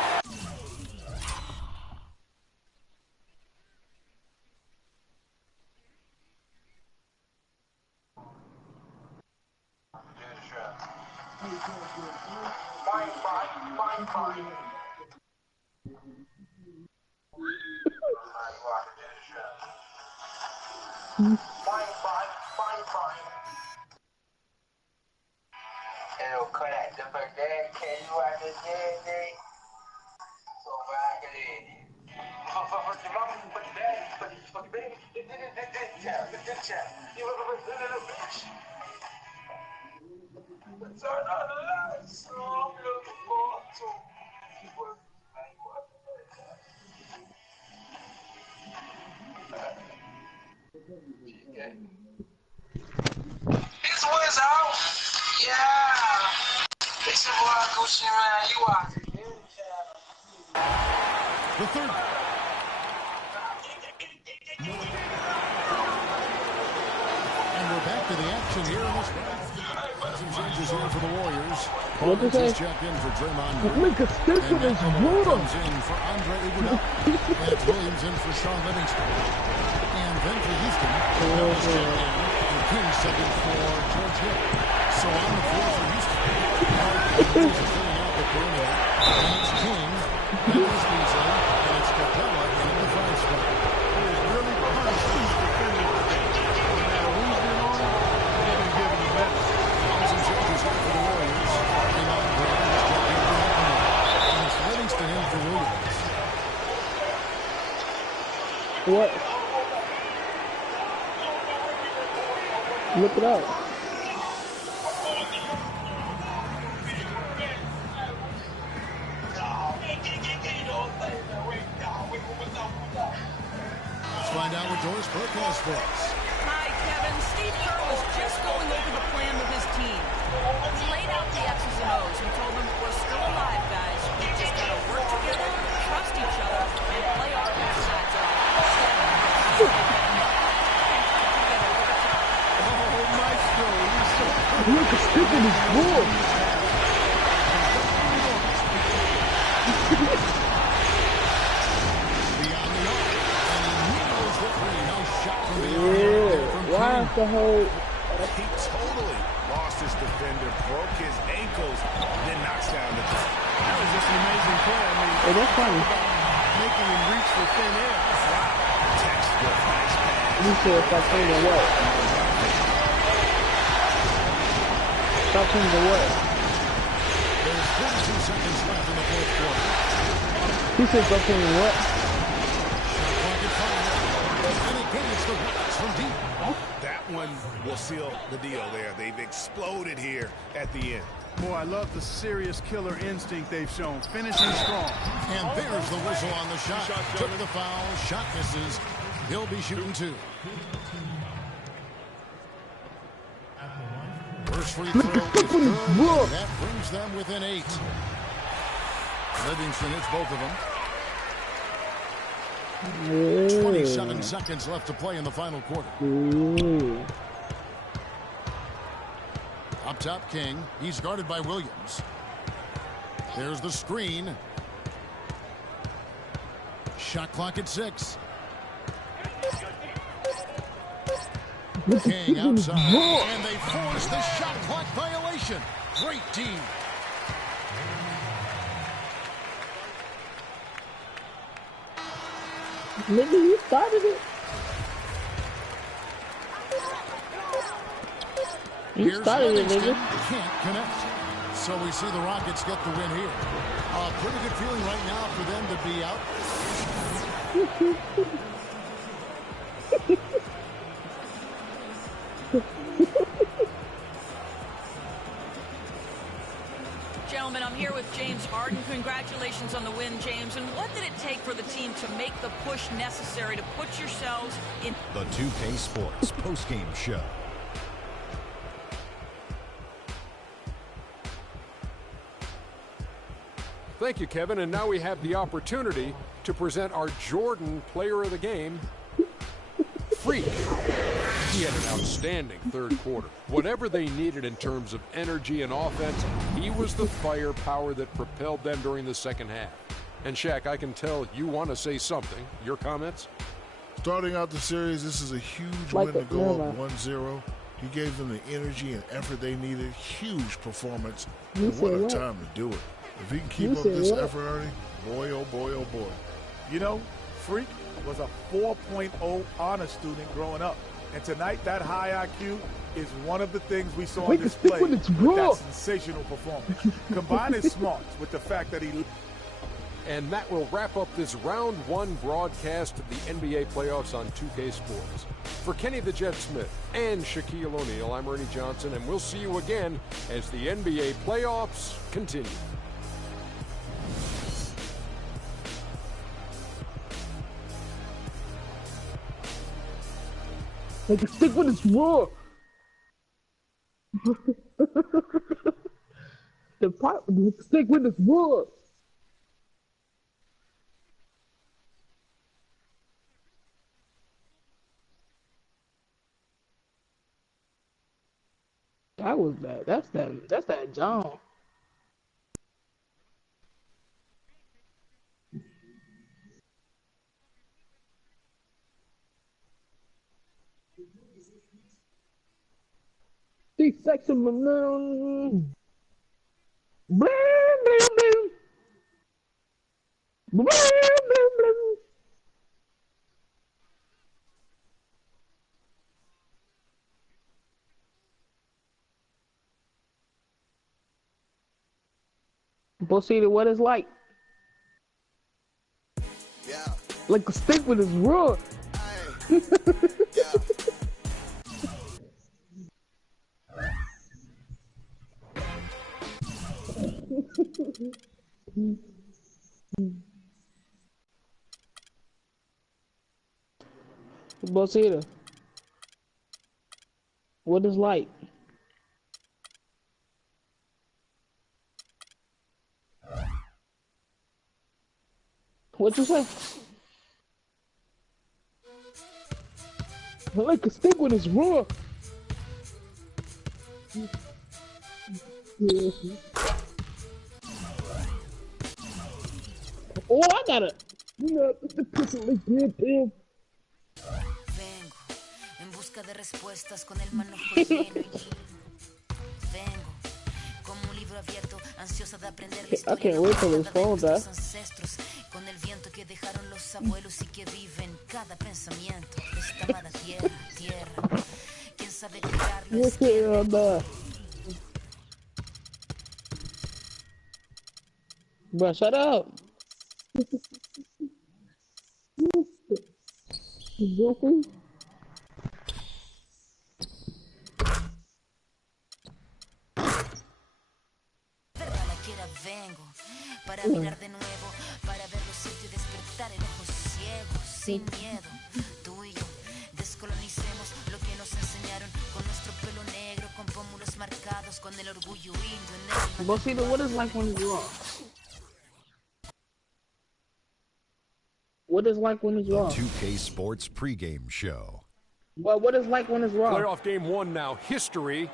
This one's out. Yeah. It's your boy Gucci, man. You are. The third. And we're back to the action here in this round. Some changes here for the Warriors. What did Just they? checked in for Draymond. Look at this one is brutal. Comes in for Andre Iguodala. Ed Williams in for Sean Livingston. And then for Houston, Ellis checked in. And King subbed in for George Hill. So on the floor for Houston. Filling out the perimeter. And it's King. And it's Beasley. And it's Capella in the 5 spot. He has really punished these defenders today. No matter who's been on him, they've been giving him better. Some changes here for the Warriors. Draymond Green is checked in for Anthony. And it's Livingston in for Williams. What? Look it up. Let's find out what Doris Burke has for us. Hi, Kevin. Steve Kerr was just going over the plan with his team. He laid out the X's and O's and told them, we're still alive, guys. We just got to work together, trust each other, and play our backsides off. Oh, Maestro, he's so Look at Stephen is bull. Why the whole? He totally lost his defender, broke his ankles, then knocks down the three. That was just an amazing play. I mean, Hey, that's funny. making him reach for thin air. Textbook, nice pass. You said stop changing what? Stop changing what? There's 42 seconds left in the fourth quarter. He said stop changing what? Shot clock at 5. And again, it's the Rockets from deep. That one will seal the deal there. They've exploded here at the end. Boy, I love the serious killer instinct they've shown. Finishing strong. And there's the whistle on the shot. Took the foul. Shot misses. He'll be shooting 2. First free throw is good. That brings them within 8. Livingston hits both of them. 27 seconds left to play in the final quarter. Up top, King. He's guarded by Williams. There's the screen. Shot clock at 6. King outside. And they force the shot clock violation. Great team. Nigga, you started it. You Here's started it, Livingston. nigga. Can't connect. So we see the Rockets get the win here. Pretty good feeling right now for them to be out. Gentlemen, I'm here with James Harden. Congratulations on the win, James. And what did it take for the team to make the push necessary to put yourselves in The 2K Sports postgame show. Thank you, Kevin. And now we have the opportunity to present our Jordan Player of the Game, Freak. He had an outstanding third quarter. Whatever they needed in terms of energy and offense, he was the firepower that propelled them during the second half. And Shaq, I can tell you want to say something. Your comments? Starting out the series, this is a huge Like win to it, go never up 1-0. He gave them the energy and effort they needed. Huge performance. You And what said a what? time to do it. If he can keep You up said this what? effort, Ernie, boy, oh boy, oh boy. You know, Freak was a 4.0 honor student growing up. And tonight, that high IQ is one of the things we saw on display with that sensational performance. Combine his smarts with the fact that he... And that will wrap up this round one broadcast of the NBA playoffs on 2K Sports. For Kenny the Jet Smith and Shaquille O'Neal, I'm Ernie Johnson, and we'll see you again as the NBA playoffs continue. Make a stick with his raw. The pot, stick with his raw. That was that. That's that John. C-section balloon. Bling, bling, bling. Bling, bling, bling. Proceed to what it's like. Yeah. Like a stick with his raw. Bosita, what is light? What you say? I like a stick with his raw. Yeah. Oh, I got it. You know, the pussy like good, damn. Vengo en busca de respuestas con el manojo lleno y vengo como un libro abierto, ansiosa de aprender la historia de nuestros ancestros, con el viento que dejaron los abuelos y que viven cada pensamiento de esta amada tierra, tierra. ¿Quién sabe crearlo? Es que Bro, shut up. Goku. Vengo para mirar de nuevo, para ver los sitios y despertar el ojo ciego, sin miedo. Tú y yo descolonicemos lo que nos enseñaron con nuestro pelo negro, con pómulos marcados, con el orgullo indio en el... Bosita, what is like when he's raw? What is like when he's raw? 2K Sports pregame show. Well, what is like when it's raw? Playoff game one now, history.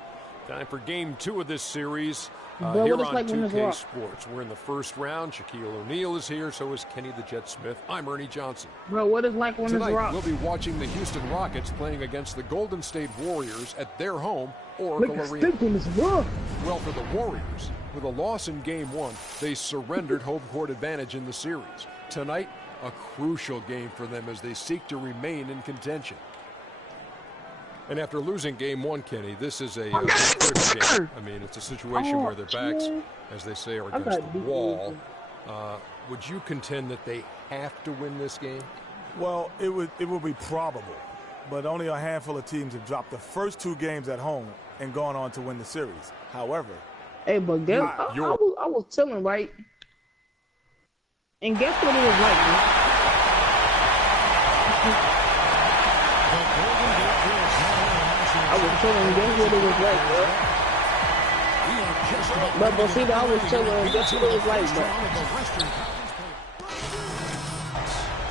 Time for game two of this series. Bro, Here what is on like when it's 2K raw? Sports. We're in the first round. Shaquille O'Neal is here, so is Kenny the Jet Smith. I'm Ernie Johnson. Bro, what is like when Tonight, it's raw? we'll be watching the Houston Rockets playing against the Golden State Warriors at their home, Oracle Like a Arena. stick when it's raw. Well, for the Warriors, with a loss in game one, they surrendered home court advantage in the series. Tonight, a crucial game for them as they seek to remain in contention. And after losing game one, Kenny, this is a critical game. I mean, it's a situation where their backs, as they say, are against the wall. Would you contend that they have to win this game? Well, it would be probable, but only a handful of teams have dropped the first two games at home and gone on to win the series. However, hey, but guess I was chilling, right? And guess what it was like, man? I was chilling, guess what it was like, bro? But see, I was chilling, guess what it was like, bro?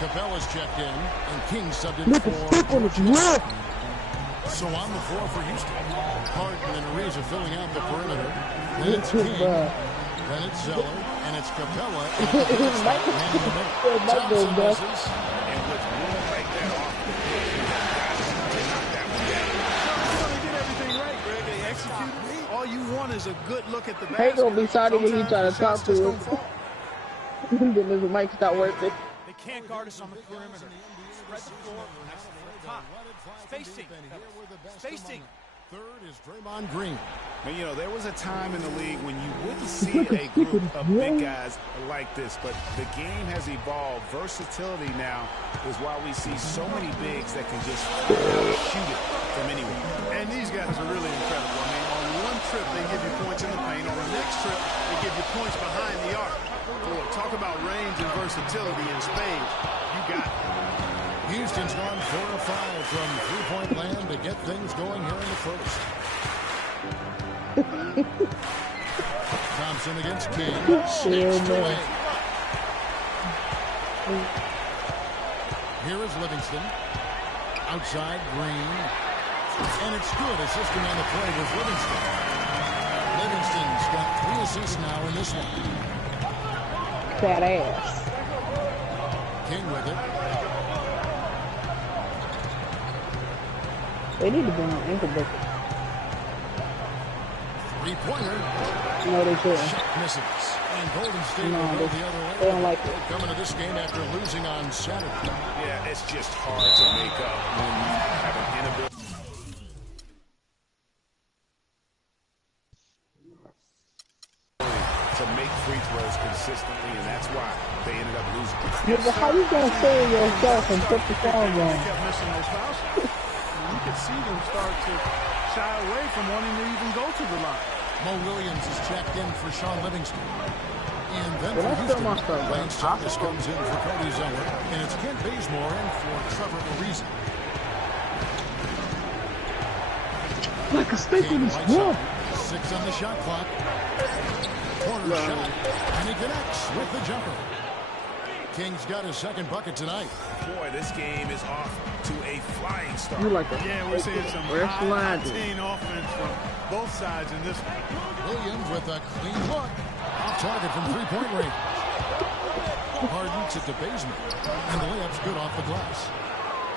Capella's checked in, and King subbed in Look at stick on his raw. So on the floor for Houston. Harden and Ariza filling out the perimeter. Then it's Look King. at Then it's Zeller, and it's Capella. It's Michael, bro. And with room right there off the pitch, you got to knock that one down. you only get everything a good look at the Hey, gonna be basket. sorry when he Sometimes try the to talk shots just to don't us. fall. Then his mic start working. They can't guard us on the perimeter. Spread the floor. Top. Spacing. Spacing. Third is Draymond Green. And, you know, there was a time in the league when you wouldn't see a group of big guys like this, but the game has evolved. Versatility now is why we see so many bigs that can just shoot it from anywhere. And these guys are really incredible. I mean, on one trip, they give you points in the paint. On the next trip, they give you points behind the arc. Boy, talk about range and versatility in spades. You got it. Houston's gone 4 or 5 from three-point land to get things going here in the first. Thompson against King. Snatched away. Here is Livingston. Outside, Green. And it's good. Assisting on the play with Livingston. Livingston's got 3 assists now in this one. Fat ass. King with it. They need to bring an ankle breaker. Three-pointer. No, they shouldn't. Shot misses. And Golden State No, will go the other way. they don't like it. Coming to this game after losing on Saturday. Yeah, it's just hard to make up when you have an inability to make free throws consistently, and that's why they ended up losing. Yeah, but how you gonna say yourself and put the phone They on? kept missing those foul shots. You could see them start to shy away from wanting to even go to the line. Mo Williams is checked in for Sean Livingston. And then Well, for that's still Houston, my stuff, man. Lance Thomas comes in for Cody Zeller. And it's Kent Bazemore in for Trevor Ariza. Like a stick King with his lights wood. up. 6 on the shot clock. Corner shot. And he connects with the jumper. King's got his second bucket tonight. Boy, this game is off to a flying start. You like that? Yeah, we're seeing some high-octane offense from both sides in this one. Williams with a clean look. Off target from three-point range. Harden to the basement. And the layup's good off the glass.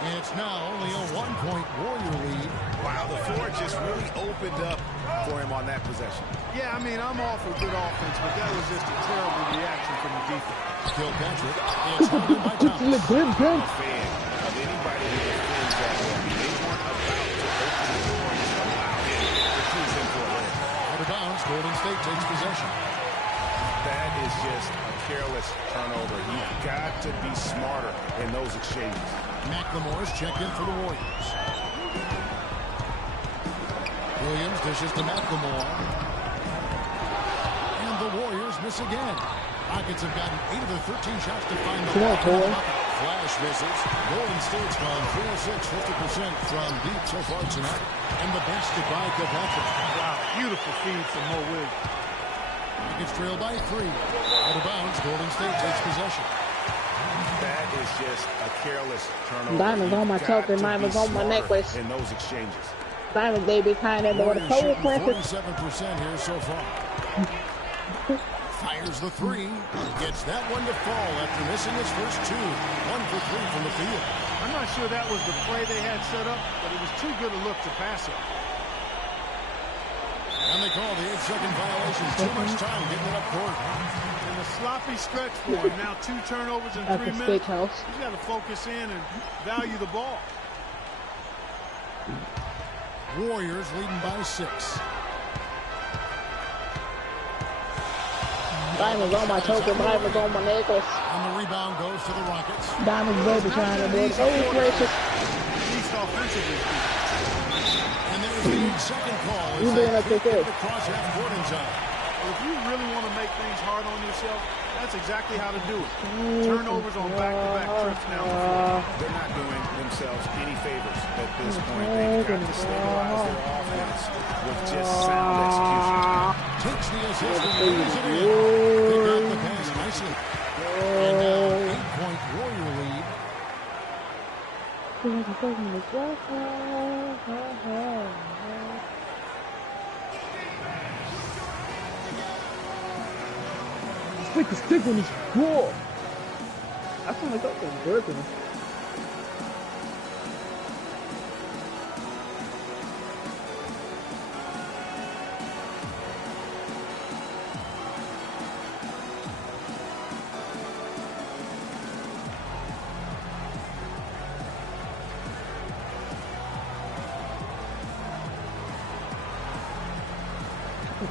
And it's now only a 1-point Warrior lead. Wow, the floor just really opened up for him on that possession. Yeah, I mean, I'm all for good offense, but that was just a terrible reaction from the defense. Kilpatrick. It's held in by Thomas. I'm a fan of anybody who defends that way. I mean, they weren't about to open the door and just allow him to cruise in for a layup. Out of bounds, Golden State takes possession. That is just a careless turnover. You've got to be smarter in those exchanges. McLemore's checked in for the Warriors. Williams dishes to McLemore. And the Warriors miss again. Rockets have gotten 8 of their 13 shots to find the ball. Flash misses. Golden State's gone 3 of 6, 50% from deep so far tonight. And the bench goodbye to Patrick. Wow, beautiful feed from Mo Williams. Rockets trail by 3. Out of bounds, Golden State takes possession. That is just a careless turnover. Diamonds on my choker, diamonds on my necklace. In those exchanges. Diamond baby kind of know the Warriors color shooting classic. 47% here so far. Fires the 3. Gets that one to fall after missing his first 2. 1 for 3 from the field. I'm not sure that was the play they had set up, but it was too good a look to pass it. And they call the 8-second violation. Too much time getting it up court. And a sloppy stretch for him. Now 2 turnovers in 3 At the minutes. steakhouse. He's got to focus in and value the ball. Warriors leading by 6. Diamonds on my choker, diamonds on my necklace. And the rebound goes to the Rockets. Diamonds baby trying to do it. Oh, gracious. At least offensively. And there's the 8-second call. You doing up with this? Across half court in zone. If you really want to make things hard on yourself, that's exactly how to do it. Turnovers on back-to-back trips now. They're not doing themselves any favors at this point. They've got to stabilize their offense with just sound execution. Takes the assist and lays it in. They got the pass nicely. And now 8-point Warrior lead. Stick on his wall. I sound like that was working.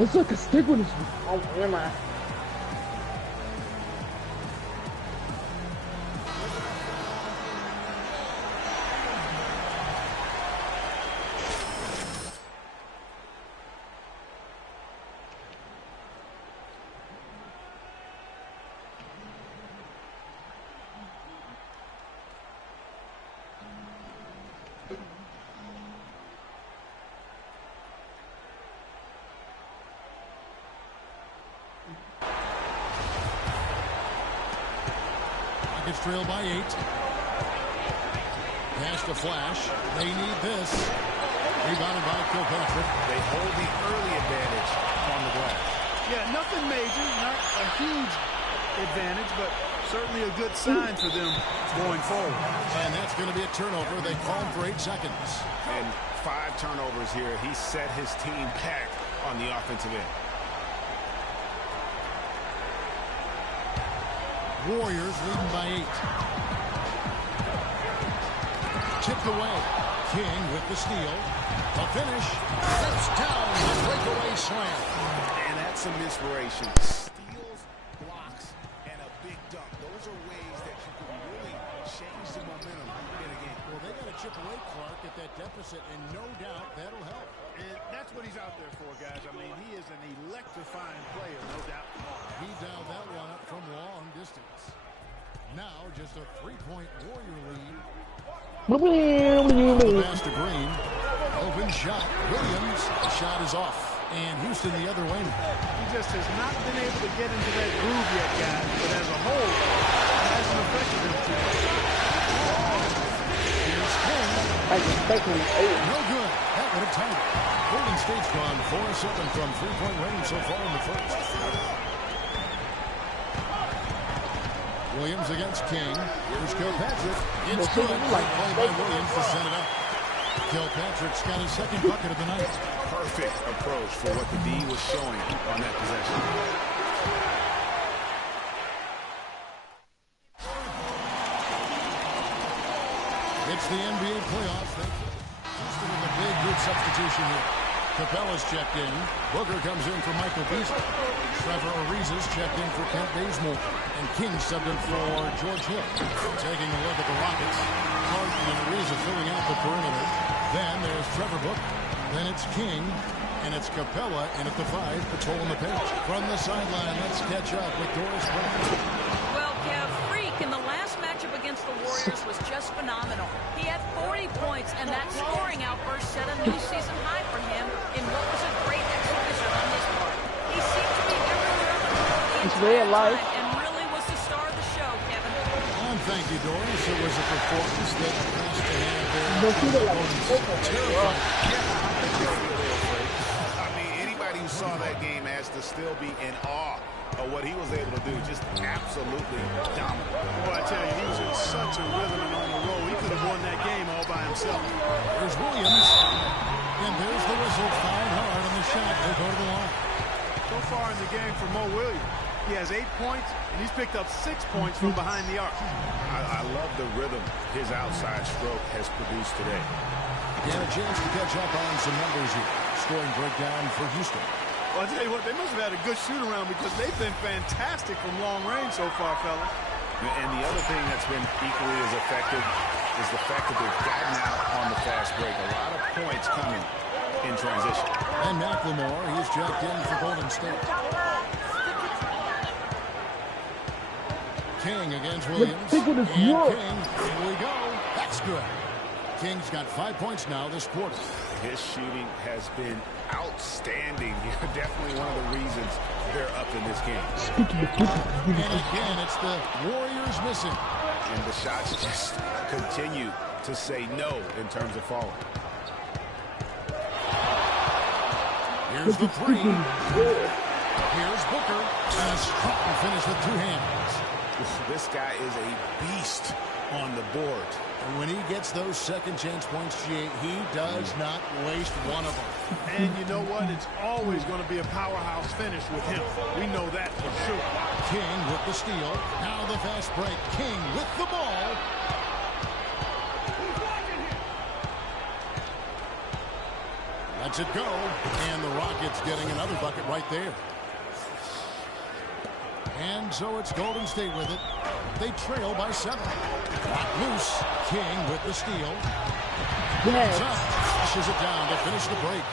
It's like a stick with his. Oh, never mind. Rockets trail by 8. Pass to Flash. They need this. Rebounded by Kilpatrick. They hold the early advantage on the glass. Yeah, nothing major, not a huge advantage, but certainly a good sign for them going forward. And that's going to be a turnover. They called for 8 seconds. And 5 turnovers here. He set his team back on the offensive end. Warriors leading by 8. Chipped away. King with the steal. A finish. Steps down. The breakaway slam. And that's some inspiration. Steals, blocks, and a big dunk. Those are ways that you can really change the momentum in a game. Well, they got to chip away, Clark, at that deficit, and no doubt that'll help. And that's what he's out there for, guys. I mean, he is an electrifying player, no doubt. He dialed that one up from long distance. Now just a 3-point Warrior lead. Pass to Green. Open shot. Williams. The shot is off. And Houston the other way. He just has not been able to get into that groove yet, guys. But as a whole, it hasn't affected him too much. Here's King. No good. That would have tied it. Golden State's gone 4-7 from 3-point range so far in the first. Williams against King. Here's Kilpatrick. It's good. Great play by Williams to set it up. Kilpatrick's got his second bucket of the night. Perfect approach for what the D was showing on that possession. It's the NBA playoffs. Houston with a big good substitution here. Capella's checked in. Booker comes in for Michael Beasley. Trevor Ariza's checked in for Kent Bazemore. And King subbed in for George Hill. Taking a look at the Rockets. Harden and Ariza filling out the perimeter. Then there's Trevor Booker. Then it's King. And it's Capella in at the 5, patrolling the paint. From the sideline, let's catch up with Doris Burke. Well, Kev, Freak in the last matchup against the Warriors was just phenomenal. He had 40 points, and that scoring outburst set a new season high for him in what was a great exhibition on his part. He seemed to be everywhere on the court the entire time and really was the star of the show, Kevin. And thank you, Doris. It was a performance that has to have their opponents terrified. Who saw that game has to still be in awe of what he was able to do. Just absolutely dominant. Boy, I tell you, he was in such a rhythm and on the roll. He could have won that game all by himself. There's Williams. And there's the whistle. Fouled hard on the shot. They go to the line. So far in the game for Mo Williams, he has 8 points, and he's picked up 6 points from behind the arc. I love the rhythm his outside stroke has produced today. He had a chance to catch up on some numbers here. Scoring breakdown for Houston. Well, I'll tell you what, they must have had a good shoot-around because they've been fantastic from long range so far, fellas. And the other thing that's been equally as effective is the fact that they've gotten out on the fast break. A lot of points coming in transition. And McLemore, he's checked in for Golden State. King against Williams. And King, here we go. That's good. King's got 5 points now this quarter. His shooting has been outstanding. Definitely one of the reasons they're up in this game. And again, it's the Warriors missing. And the shots just continue to say no in terms of falling. Here's the 3. Here's Booker. And a strong finish with 2 hands. This guy is a beast on the board. And when he gets those second chance points, he does not waste one of them. And you know what? It's always going to be a powerhouse finish with him. We know that for sure. King with the steal. Now the fast break. King with the ball. Lets it go, and the Rockets getting another bucket right there. And so it's Golden State with it. They trail by 7. Lock loose. King with the steal. Yes. Up. Flushes it down to finish the break.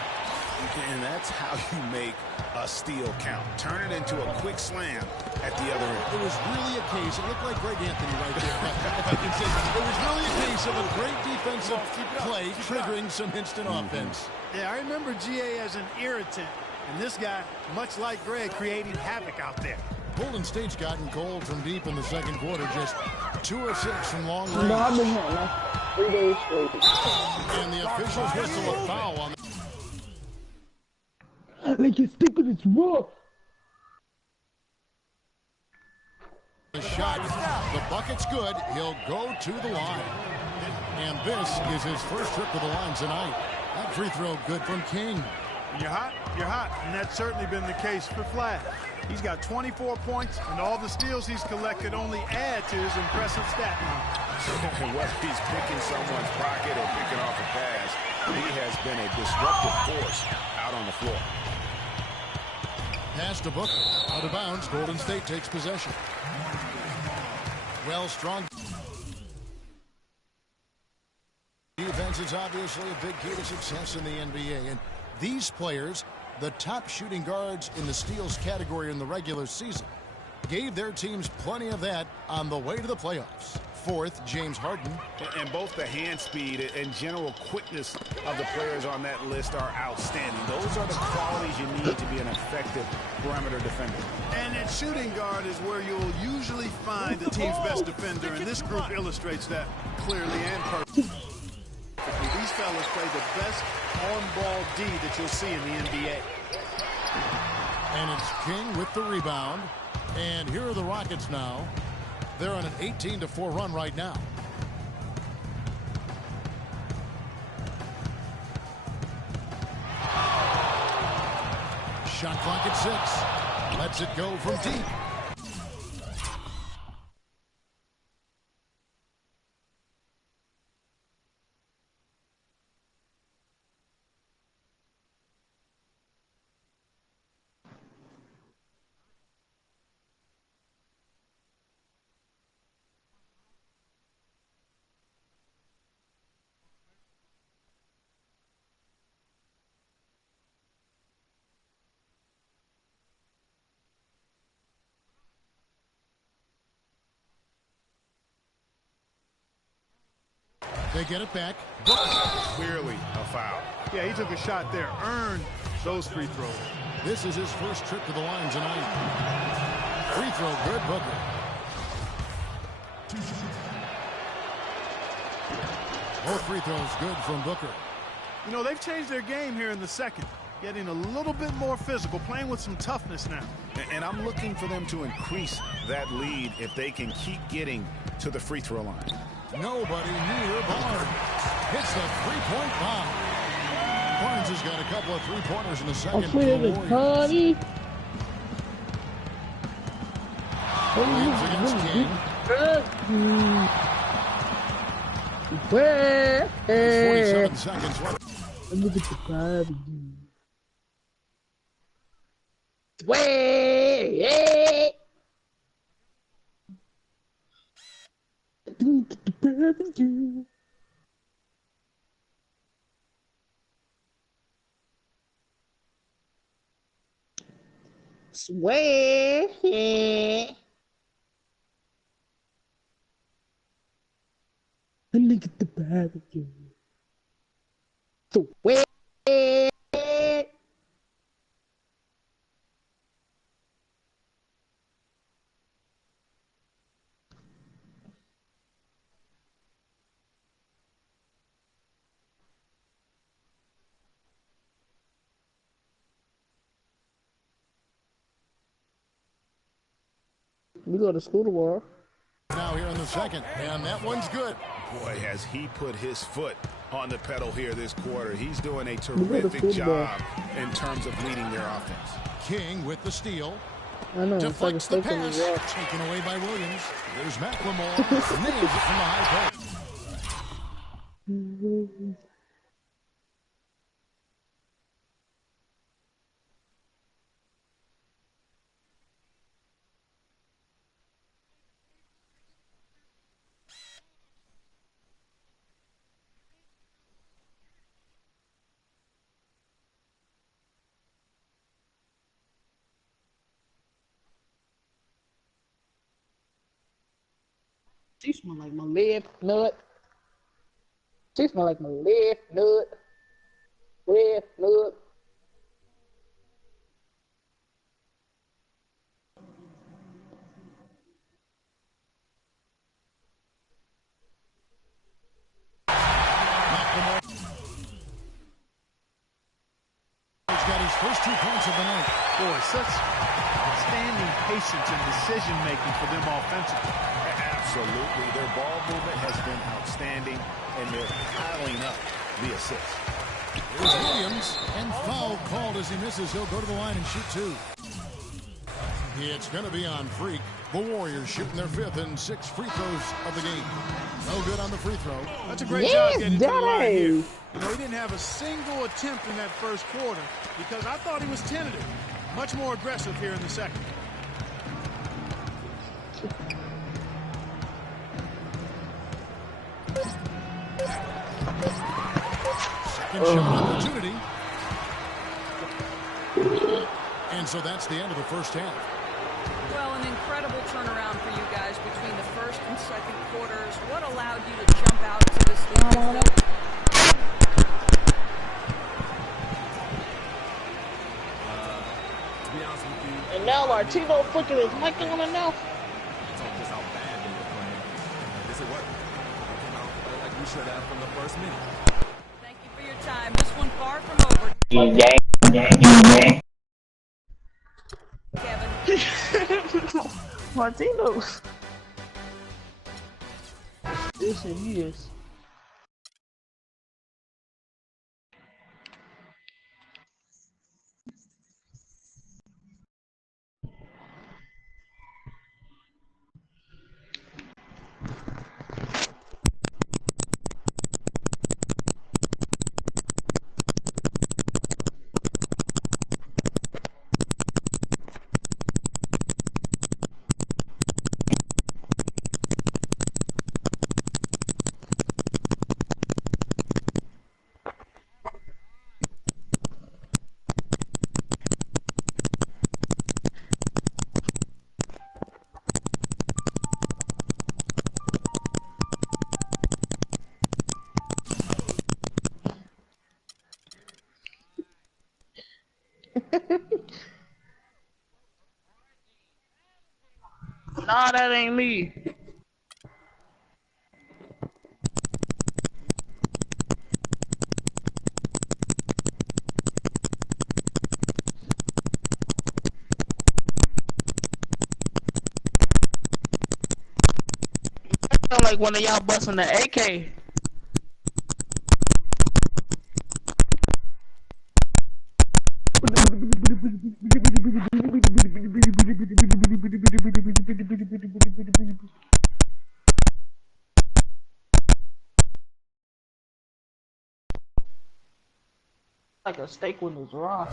And that's how you make a steal count. Turn it into a quick slam at the other end. It was really a case. It looked like Greg Anthony right there. If I can say that. It was really a case of a great defensive play triggering some instant offense. Yeah, I remember GA as an irritant. And this guy, much like Greg, creating havoc out there. Golden State's gotten cold from deep in the second quarter. Just 2 of 6 from long range. No, I've been hitting like 3 days straight. And the officials whistle a foul on like you're stupid, it's rough. the shot. The bucket's good. He'll go to the line. And this is his first trip to the line tonight. That free throw good from King. When you're hot, you're hot. And that's certainly been the case for Flash. He's got 24 points, and all the steals he's collected only add to his impressive stat line. Whether he's picking someone's pocket or picking off a pass, he has been a disruptive force out on the floor. Pass to Booker. Out of bounds. Golden State takes possession. Well, strong defense is obviously a big key to success in the NBA. And these players, the top shooting guards in the steals category in the regular season, gave their teams plenty of that on the way to the playoffs. Fourth, James Harden. And both the hand speed and general quickness of the players on that list are outstanding. Those are the qualities you need to be an effective perimeter defender. And at shooting guard is where you'll usually find the team's best defender, and this group illustrates that clearly and perfectly. These fellas play the best on-ball D that you'll see in the NBA. And it's King with the rebound. And here are the Rockets now. They're on an 18-4 run right now. Shot clock at 6. Lets it go from deep. They get it back. Clearly a foul. Yeah, he took a shot there. Earned those free throws. This is his first trip to the line tonight. Free throw good, Booker. Both free throws good from Booker. You know, they've changed their game here in the second. Getting a little bit more physical, playing with some toughness now. And I'm looking for them to increase that lead if they can keep getting to the free throw line. Nobody near Barnes. Hits the three-point bomb. Barnes has got a couple of three-pointers in the second. Williams against King. 47 seconds left. Look at the party. Sway! Look at the party. Sway! Look at the barbecue. Sway! We go to school tomorrow. Now here in the second, and that one's good. Boy, has he put his foot on the pedal here this quarter. He's doing a terrific job in terms of leading their offense. King with the steal. I know. Deflects the pass. Taken away by Williams. There's McLemore. Nails it from the high post. She smell like my left nut. She smell like my left nut. Left nut. He's got his first 2 points of the night. Boy, such outstanding patience and decision-making for them offensively. Absolutely. Their ball movement has been outstanding, and they're piling up the assists. Here's Williams, and foul called as he misses. He'll go to the line and shoot 2. It's going to be on Freak. The Warriors shooting their 5th and 6th free throws of the game. No good on the free throw. That's a great job getting to the line here. You know, he didn't have a single attempt in that first quarter because I thought he was tentative. Much more aggressive here in the second. Second shot opportunity. And so that's the end of the first half. Well, an incredible turnaround for you guys between the first and second quarters. What allowed you to jump out to this lead? To be honest with you. And now Latino fucking is Mike on it now. It's all just how bad they were playing. This it worked. It came out like we should have from the first minute. Thank you for your time. This one far from over. Kevin. Martino's. Listen, yes. Nah, that ain't me. I sound like one of y'all busting the AK. Like a steak when it's raw.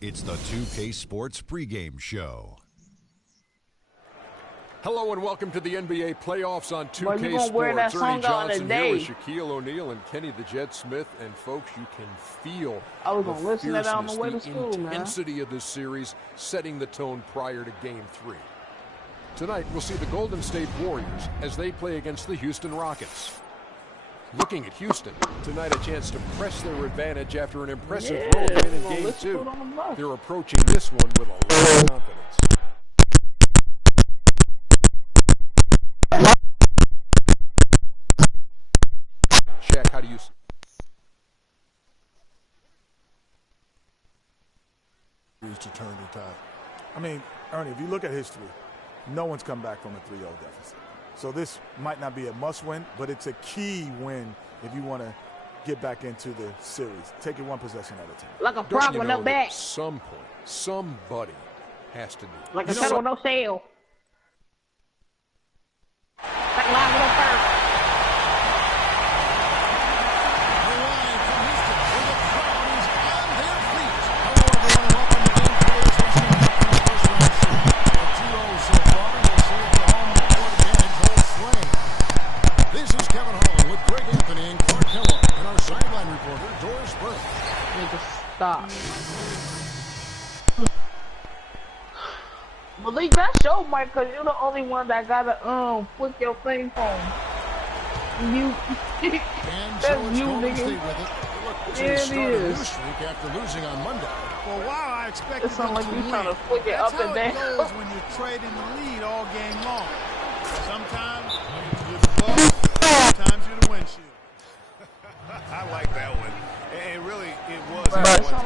It's the 2K Sports pregame show. Hello and welcome to the NBA playoffs on 2K Boy, you gonna Sports. wear that Ernie song out Johnson today. here with Shaquille O'Neal and Kenny the Jet Smith. And folks, you can feel I was gonna listen to that on the way to the school, man. intensity of this series setting the tone prior to Game 3. Tonight, we'll see the Golden State Warriors as they play against the Houston Rockets. Looking at Houston, tonight a chance to press their advantage after an impressive road win in Game 2. They're approaching this one with a lot of confidence. Shaq, how do you... To turn the tide. I mean, Ernie, if you look at history, no one's come back from a 3-0 deficit. So this might not be a must-win, but it's a key win if you want to get back into the series. Take it one possession at a time. Like a frog with no back. At some point, somebody has to do it. Like a turtle with no sail. Like a lion with no fur. reporter, Doris Burke. Need to stop. Malik, that's your mic, cause you're the only one that gotta flip your thing phone. You. That's you, nigga. Yeah, it is. After losing on Monday. For a while, I expected it sounds like you trying to flick it That's up and down. That's how it goes when you're trading the lead all game long. Sometimes you're the ball, sometimes you're the windshield. I like that one. And really, it was a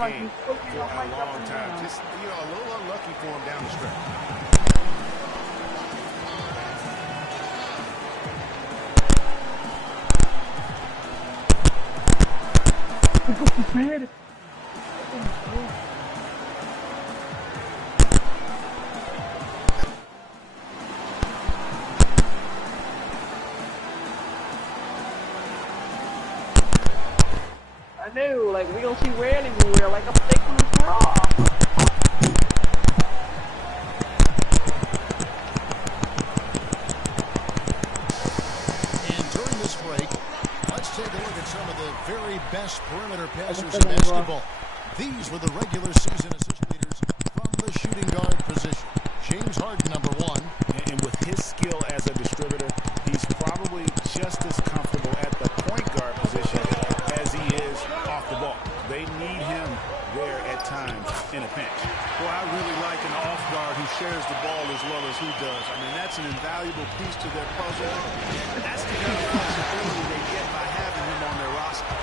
game for a long time. Just, a little unlucky for him down the stretch. Red. I knew, like, we don't see red anywhere, like I'm taking the draw. And during this break, let's take a look at some of the very best perimeter passers in basketball. These were the regular season assist leaders from the shooting guard position. James Harden, number 1. And with his skill as a distributor, he's probably just as comfortable at the point guard position as he is off the ball. They need him there at times in a pinch. Well, I really like an off guard who shares the ball as well as he does. I mean, that's an invaluable piece to their puzzle. That's the kind of flexibility they get by having him on their roster.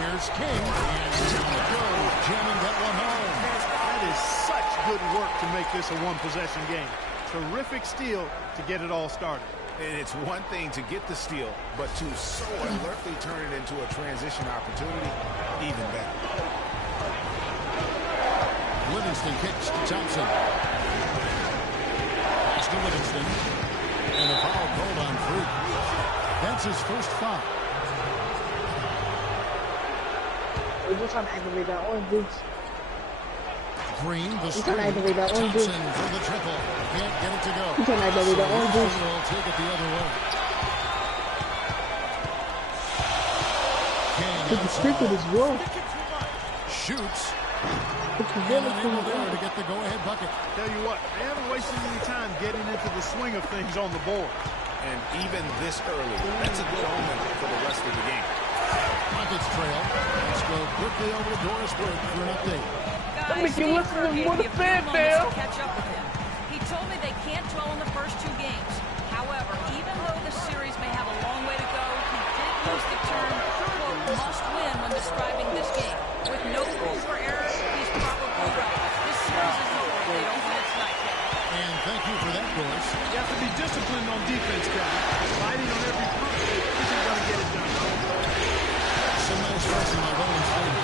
Here's King, and he's on the go, jamming that one home. That is such good work to make this a one-possession game. Terrific steal to get it all started. And it's one thing to get the steal, but to so alertly turn it into a transition opportunity, even better. Livingston kicks to Thompson. Pass to Livingston. And a foul called on Fruit. That's his first foul. We're just trying to aggravate that orange juice. Green, the screen. Thompson for the triple. Can't get it to go. He's trying to aggravate that orange juice. Will take it the other way. Take the stick with his roll. Shoots. And unable there to get the go-ahead bucket. Tell you what, they haven't wasted any time getting into the swing of things on the board. And even this early, that's a good omen for the rest of the game. Rockets trail. Let's go quickly over to Doris Burke for an update. Guys, Steve Kerr gave me a few moments to catch up with him. He told me they can't dwell on the first 2 games. However, even though the series may have a long way to go, he did use the term, quote, must win when describing this game. With no room for error, he's probably right. This series is over if they don't win it tonight, Kevin. And thank you for that, Doris. You have to be disciplined on defense, Kevin. Fighting on every front isn't going to get it done. Some nice passing by Golden State.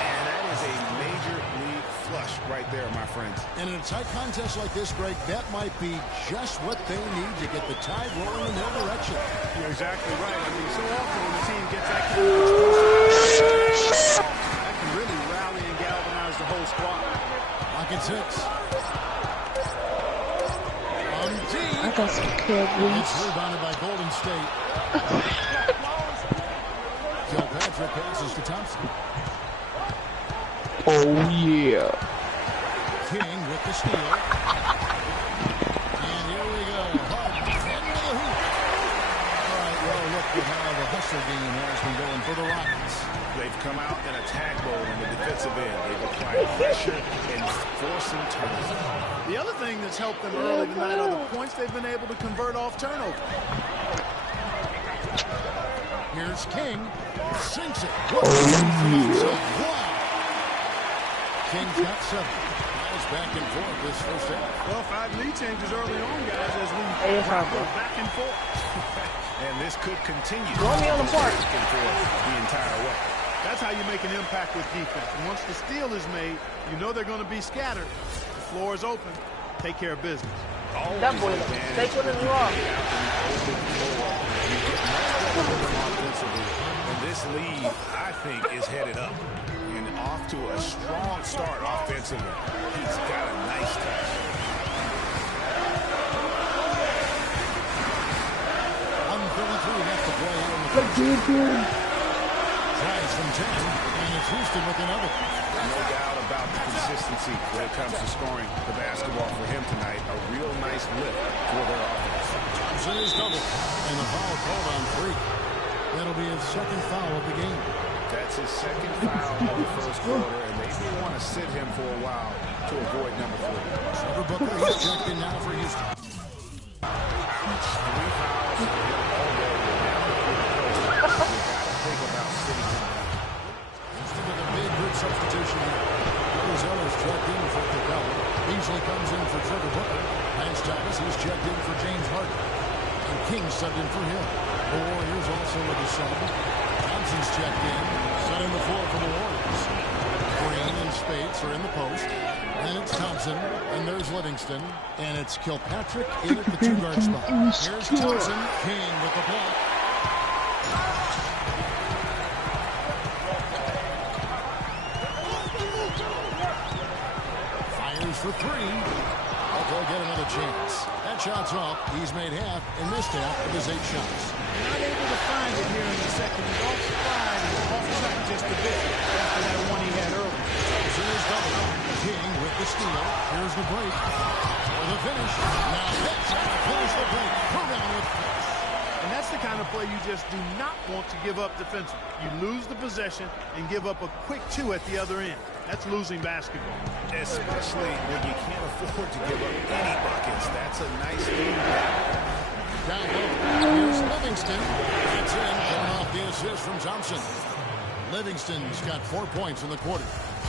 And that is a major league flush right there, my friends. And in a tight contest like this, Greg, that might be just what they need to get the tide rolling in their direction. You're exactly right. I mean, so often when the team gets that kind of explosive, that can really rally and galvanize the whole squad. Rockets 6. On D. I got some Cowboys. It's rebounded by Golden State. Kilpatrick passes to Thompson. Oh, yeah. King with the steal. And here we go. Harden into the hoop. All right, well, look at how the hustle game has been going for the Rockets. They've come out in attack mode on the defensive end. They've applied pressure and forcing turnovers. The other thing that's helped them early tonight are the points they've been able to convert off turnover. Here's King. Sinks it. Oh, yeah. King's got 7. Nice back and forth this first half. Well, 5 lead changes early on, guys, as we go back and forth. And this could continue. Throw me on the park. Back and forth the entire way. That's how you make an impact with defense. And once the steal is made, you know they're going to be scattered. The floor is open. Take care of business. Always that boy, stay with his rock. And this lead, I think, is headed up. And off to a strong start offensively. He's got a nice touch. 1:33 left to play here in the Tries from 10, and it's Houston with another. No doubt about the consistency when it comes to scoring the basketball for him tonight. A real nice lift for their offense. Thompson is double, and the foul called on Freak. That'll be his second foul of the game. That's his second foul of the first quarter, and they may want to sit him for a while to avoid number 4. Trevor Booker, he's checked in now for Houston. 3 fouls for him already. Now you got to think about sitting him down. Houston with a big good substitution here. Zella's checked in for Capella. Beasley comes in for Trevor Booker. Lance Thomas, he's checked in for James Harden. And King subbed in for him. The Warriors also with a sub. Thompson's checked in. Setting the floor for the Warriors. Green and Spates are in the post. Then it's Thompson. And there's Livingston. And it's Kilpatrick in at the 2-guard spot. Here's Thompson. King with the block. Fires for 3. But they'll get another chance. That shot's off. He's made half and missed half of his 8 shots. Not able to find it here in the second. He's off stride. He's off track just a bit after that one he had earlier. Thompson is double. King with the steal. Here's the break. For the finish. Now that's how to finish the break. Around with finish. And that's the kind of play you just do not want to give up defensively. You lose the possession and give up a quick 2 at the other end. That's losing basketball. Especially when you can't afford to give up any buckets. That's a nice lead. Down low. Here's Livingston. Gets in. Coming off the assist from Thompson. Livingston's got 4 points in the quarter.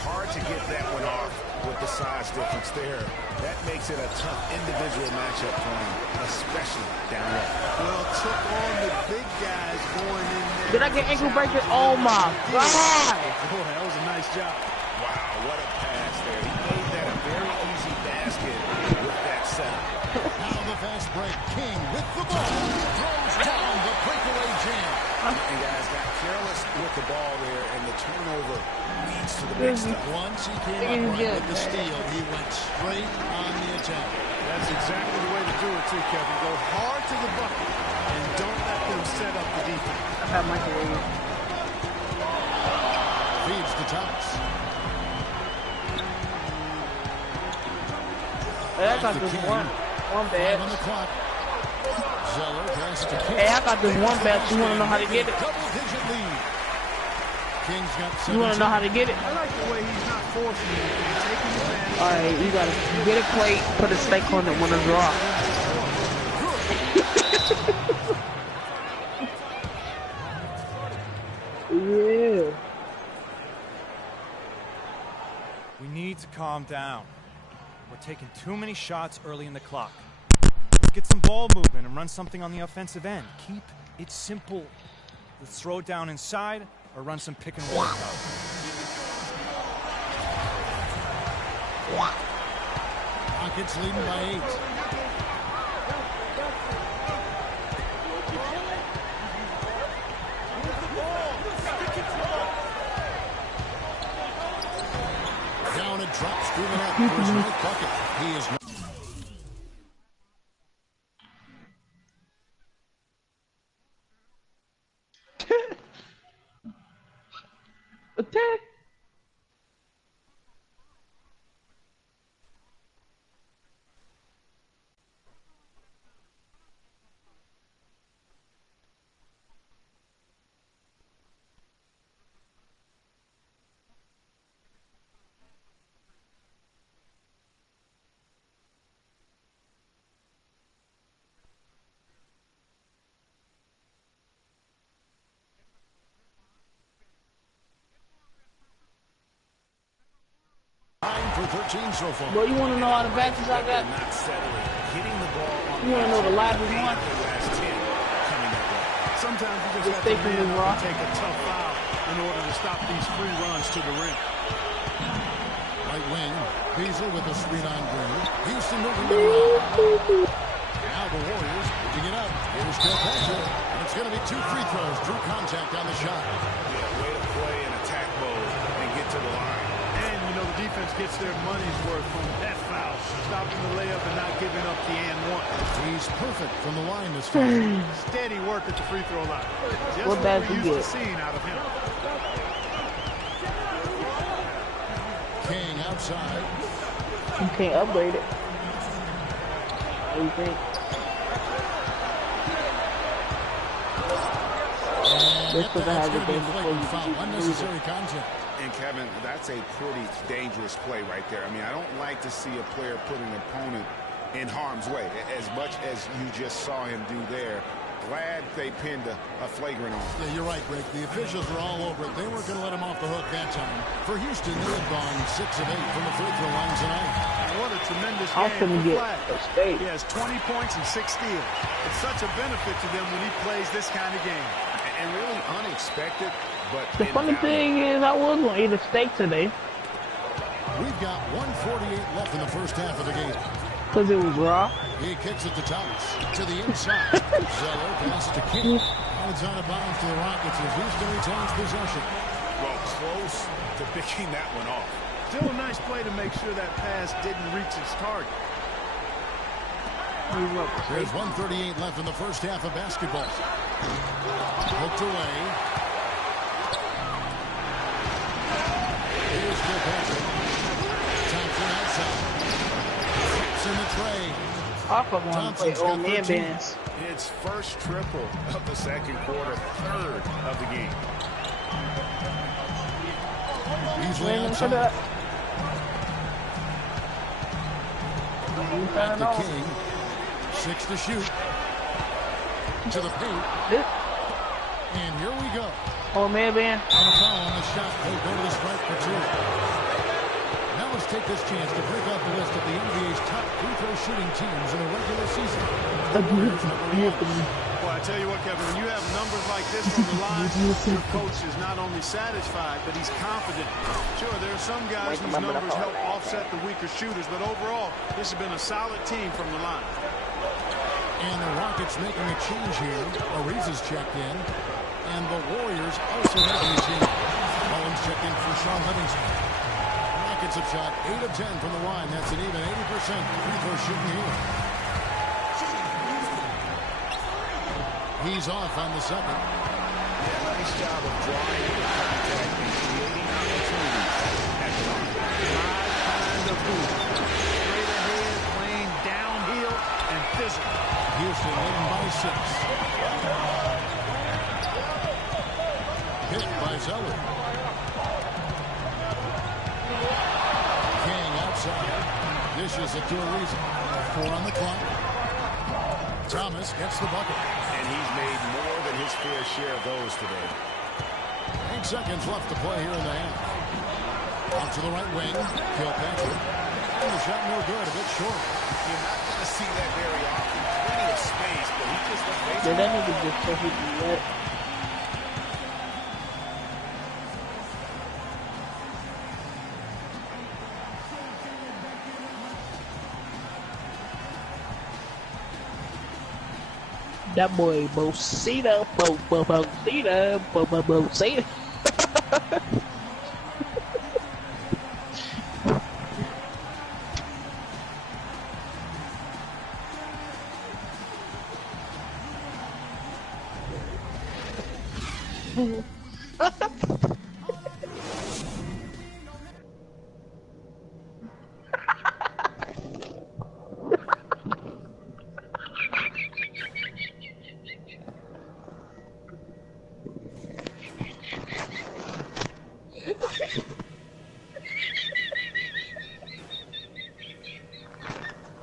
Hard to get that one off with the size difference there. That makes it a tough individual matchup for him, especially down low. Well, took on the big guys going in there. Did I get ankle breaker? Oh my God! Boy, that was a nice job. Wow, what a pass there. He made that a very easy basket with that setup. Now the fast break. King with the ball. Throws down the breakaway jam. And guys got careless with the ball there, and the turnover leads to the big stuff. Once he came up right with the steal, he went straight on the attack. That's exactly the way to do it too, Kevin. Go hard to the bucket and don't let them set up the defense. I got microwave. Feeds to Thomas. Hey, I got this one bad. On the clock. Zeller pass to King. Hey, I got this one bad. You want to know how to get it? Double-digit lead. King's got 17. You want to know how to get it? I like the way he's not forcing you. He's taking advantage. All right, you got to get a plate, put a steak on it when it's raw. Yeah. We need to calm down. We're taking too many shots early in the clock. Let's get some ball movement and run something on the offensive end. Keep it simple. Let's throw it down inside or run some pick and roll. Rockets leading by 8. Down and drops through the net for his 9th bucket. He is Attack. for 13 so far. Boy, you want to know all the badges I got? You want to know the lively one? Sometimes you just have to take a tough foul in order to stop these free runs to the rim. Right wing, Beasley with a screen on Green. Houston moving around. Now the Warriors picking it up. Here's Kilpatrick. And it's going to be 2 free throws. Drew contact on the shot. Yeah, way to play in attack mode and get to the line. And, you know, the defense gets their money's worth from that foul. Stopping the layup and not giving up the and one. He's perfect from the line this time. Steady work at the free throw line. Just what bad we're you used to get? seeing out of him. King outside. You can't upgrade it. What do you think? Just because I have the game before you can unnecessary contact. And Kevin, that's a pretty dangerous play right there. I mean, I don't like to see a player put an opponent in harm's way, as much as you just saw him do there. Glad they pinned a flagrant on him. Yeah, you're right, Greg. The officials were all over it. They weren't going to let him off the hook that time. For Houston, they had gone 6 of 8 from the free throw line tonight. And what a tremendous How game can for he get Flash. a state? He has 20 points and 6 steals. It's such a benefit to them when he plays this kind of game. And really unexpected, but The funny thing is, I was gonna eat a steak today. We've got 1:48 left in the first half of the game. Because it was raw. He kicks it to Thomas. To the inside. Zeller passes to King. And it's out of bounds to the Rockets as Houston retains possession. Well, close to picking that one off. Still a nice play to make sure that pass didn't reach its target. There's 1:38 left in the first half of basketball. Hooked away. Here's Kilpatrick. Thompson outside. Flips in the tray. Off of one play old man bands. It's first triple of the second quarter, third of the game. Easily outside. Back to King. 6 to shoot. To the paint. And here we go. Oh, man, man. And a foul on the shot. They go to the strike for 2. Now let's take this chance to break out the list of the NBA's top free throw shooting teams in the regular season. Well, I tell you what, Kevin, when you have numbers like this from the line, your coach is not only satisfied, but he's confident. Sure, there are some guys whose numbers help offset the weaker shooters, but overall, this has been a solid team from the line. And the Rockets making a change here. Ariza's checked in. And the Warriors also making a change. Mullins checked in for Sean Livingston. Rockets have shot 8 of 10 from the line. That's an even 80% free throw shooting here. He's off on the second. Yeah, nice job of drawing in the contact and creating opportunities at the line. Kind of hoop. Straight ahead, playing downhill and physical. Houston leading by 6. Hit by Zeller. King outside. Dishes it to Ariza. 4 on the clock. Thomas gets the bucket. And he's made more than his fair share of those today. 8 seconds left to play here in the half. Out to the right wing. Kilpatrick. And the shot no good. A bit short. You're not going to see that very often. Plenty of space, but he just went Did that nigga just perfectly wet? That boy Bosita, Bosita.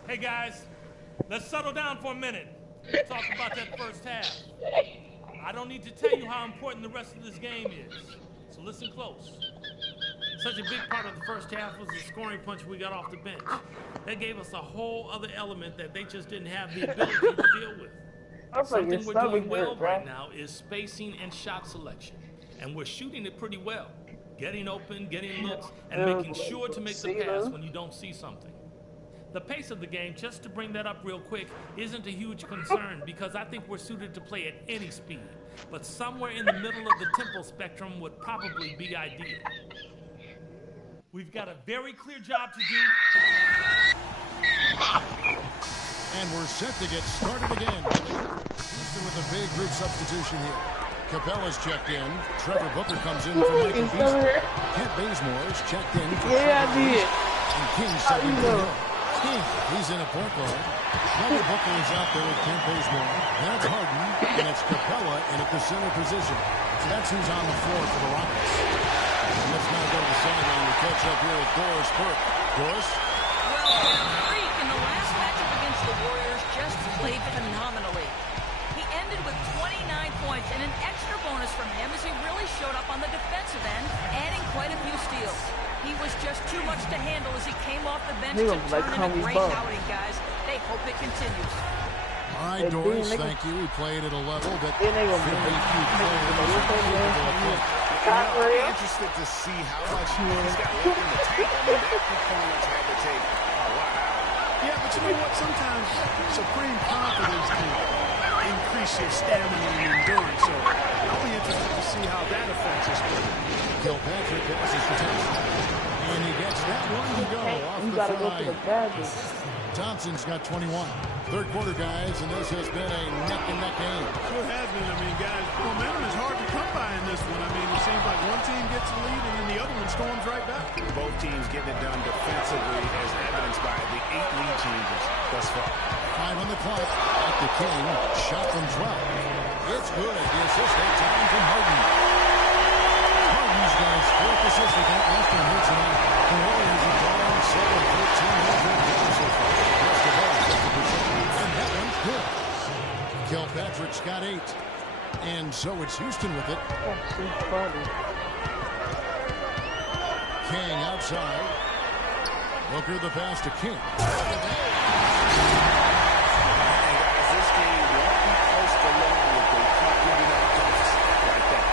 Hey guys, let's settle down for a minute. Talk about that first half. I don't need to tell you how important the rest of this game is, so listen close. Such a big part of the first half was the scoring punch we got off the bench. That gave us a whole other element that they just didn't have the ability to deal with. Something we're doing well right now is spacing and shot selection, and we're shooting it pretty well. Getting open, getting looks, and making sure to make the pass when you don't see something. The pace of the game, just to bring that up real quick, isn't a huge concern because I think we're suited to play at any speed. But somewhere in the middle of the tempo spectrum would probably be ideal. We've got a very clear job to do. And we're set to get started again. Houston with a big group substitution here. Capella's checked in. Trevor Booker comes in for Michael Beasley. Kent Bazemore's checked in for Yeah, I Trevor did. And King subbing for Hill. King, he's in a point guard. Trevor Booker is out there with Kent Bazemore. That's Harden, and it's Capella in at the center position. So that's who's on the floor for the Rockets. And let's now go to the sideline to catch up here with Doris Burke. Doris? Well, Bear Creek in the last matchup against the Warriors just played phenomenally. He ended with 29 points and an extra bonus from him as he really showed up on the defensive end, adding quite a few steals. He was just too much to handle as he came off the bench to turn in a great outing, guys. They hope it continues. All right, Doris, thank you. He played at a level that very few players are capable of playing. I'll be interested to see how much he's got left in the tank. I mean, that performance had to take a lot out. Yeah, but you know what? Sometimes supreme confidence can increase your stamina and endurance. So I'll be interested to see how that affects his play. Kilpatrick passes to Thompson. And he gets that one to go off You the gotta go fly. to the gadget. Thompson's got 21. Third quarter, guys, and this has been a neck-and-neck game. Sure has been. I mean, guys, momentum is hard to come by in this one. I mean, it seems like one team gets the lead and then the other one storms right back. Both teams getting it done defensively as evidenced by the 8 lead changes thus far. 5 on the clock. At the King. Shot from 12. It's good. The assist that time from Harden. Harden's got his 4th assist with that last one here tonight. The Warriors are down 7-13 so far. Just above 50%. And that one's good. Kilpatrick's got 8. And so it's Houston with it. That's so funny. King outside. Booker the pass to King. This game won't be close to long if they keep giving up points like that.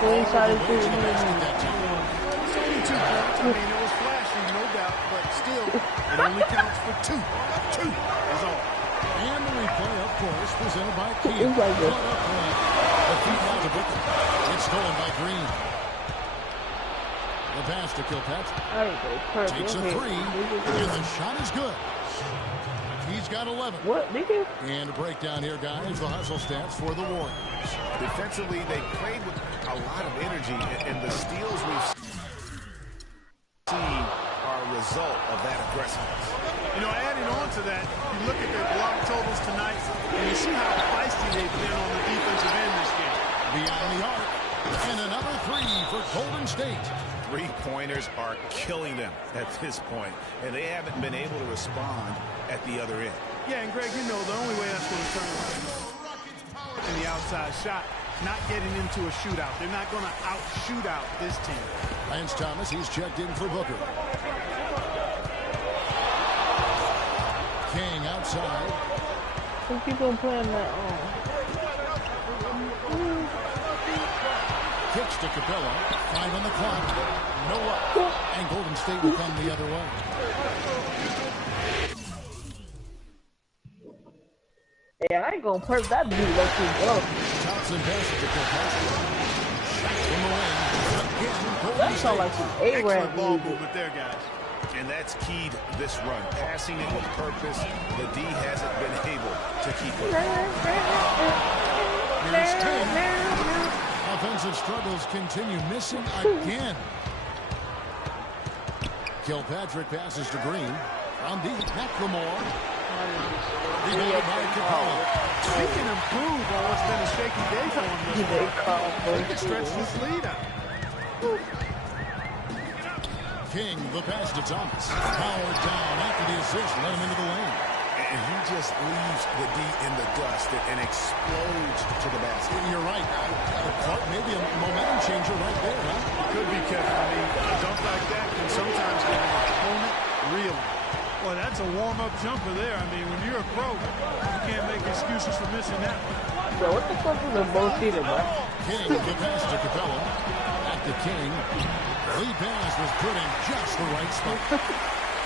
Screenshot it too. It's only 2 points. I mean, it was flashy, no doubt, but still, it only counts for 2. 2 is all. And the replay, of course, presented by Kia. It's like this. The feed out to Booker. It's stolen by Green. The pass to Kilpatrick. Takes a 3, and the shot is good. He's got 11. What, nigga? And a breakdown here, guys. The hustle stats for the Warriors. Defensively, they played with a lot of energy, and the steals we've seen are a result of that aggressiveness. You know, adding on to that, you look at their block totals tonight, and you see how feisty they've been on the defensive end this game. Beyond the arc. And another 3 for Golden State. 3-pointers are killing them at this point, and they haven't been able to respond at the other end. Yeah, and Greg, you know, the only way that's going to turn around in the outside shot, not getting into a shootout. They're not going to out-shootout this team. Lance Thomas, he's checked in for Booker. King outside. So keep on playing that Kicks to Capella. 5 on the clock. No up. And Golden State will come the other way. Yeah, I ain't gonna perk that dude like you go. Thompson passes to Kilpatrick. Shot from the wing. Again, That sounds like some A-Rap ball music. movement there, guys. And that's keyed this run. Passing it with purpose. The D hasn't been able to keep it. Here's King. Offensive struggles continue. Missing again. Kilpatrick passes to Green. From deep, McLemore. Rebounded by Capella. He can improve on what's been a shaky day for him this week. He can stretch this lead out. King, the pass to Thomas. Powered down after the assist. Let him into the lane. And he just leaves the D in the dust and explodes to the basket. You're right. Maybe a momentum changer right there, huh? Could be, Kevin. I mean, a dunk like that can sometimes get an opponent reeling. Well, that's a warm-up jumper there. I mean, when you're a pro, you can't make excuses for missing that one. Bro, what the fuck is a bullshitter, bro? King, the pass to Capella. Back to King. Lead pass was put in just the right spot.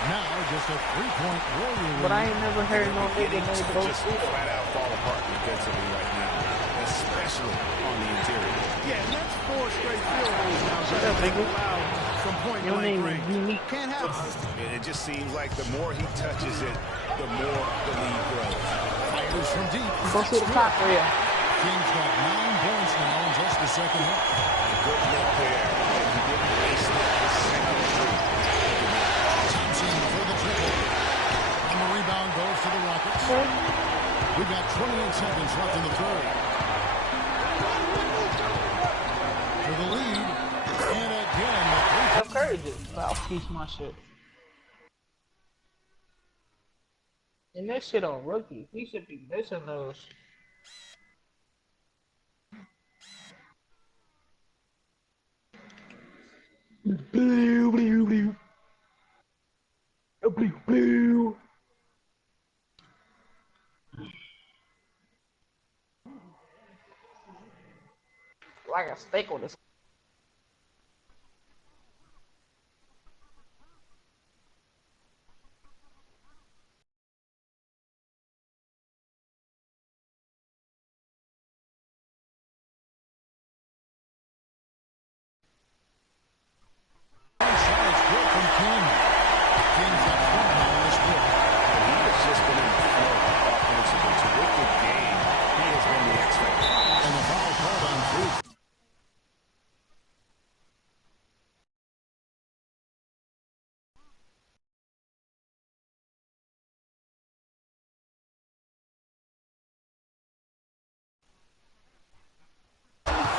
Now, just a three-point Warrior. But I ain't never heard no nigga named Just bullshitter. flat out fall apart defensively right now, especially on the interior. Yeah, and that's 4 straight field goals now. Shut up, nigga. From point Your blank name range. is unique. Can't have And it just seems like the more he touches it, the more the lead grows. Fires from deep. Go see the clock for you. King's got 9 points now in just the second half. Good look there. And he didn't waste the second three. Thompson for the triple. And the rebound goes to the Rockets. We've got 28 seconds left in the third. To the lead. And again, Steph Curry just mouthpiece my shit. And that shit on rookie. He should be missing those. Blue, blue, blue. Blue, blue. Like a steak on this.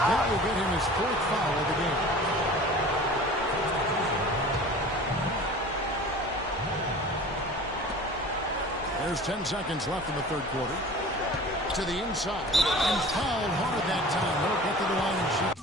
That will get him his 4th foul of the game. There's 10 seconds left in the third quarter. To the inside. And fouled hard that time. He'll get to the line and shoot.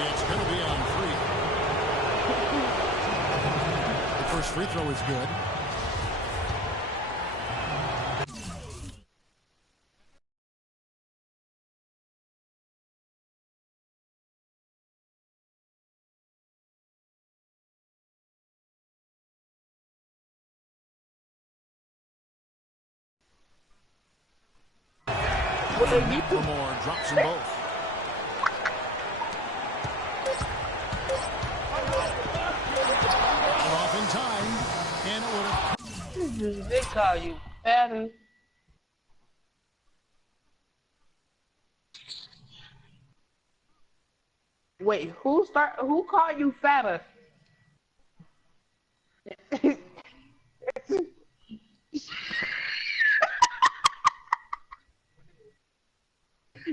It's going to be on 3. The first free throw is good. McLemore drops them both. Off in time, and it would have. They call you fatty. Wait, who called you fatter?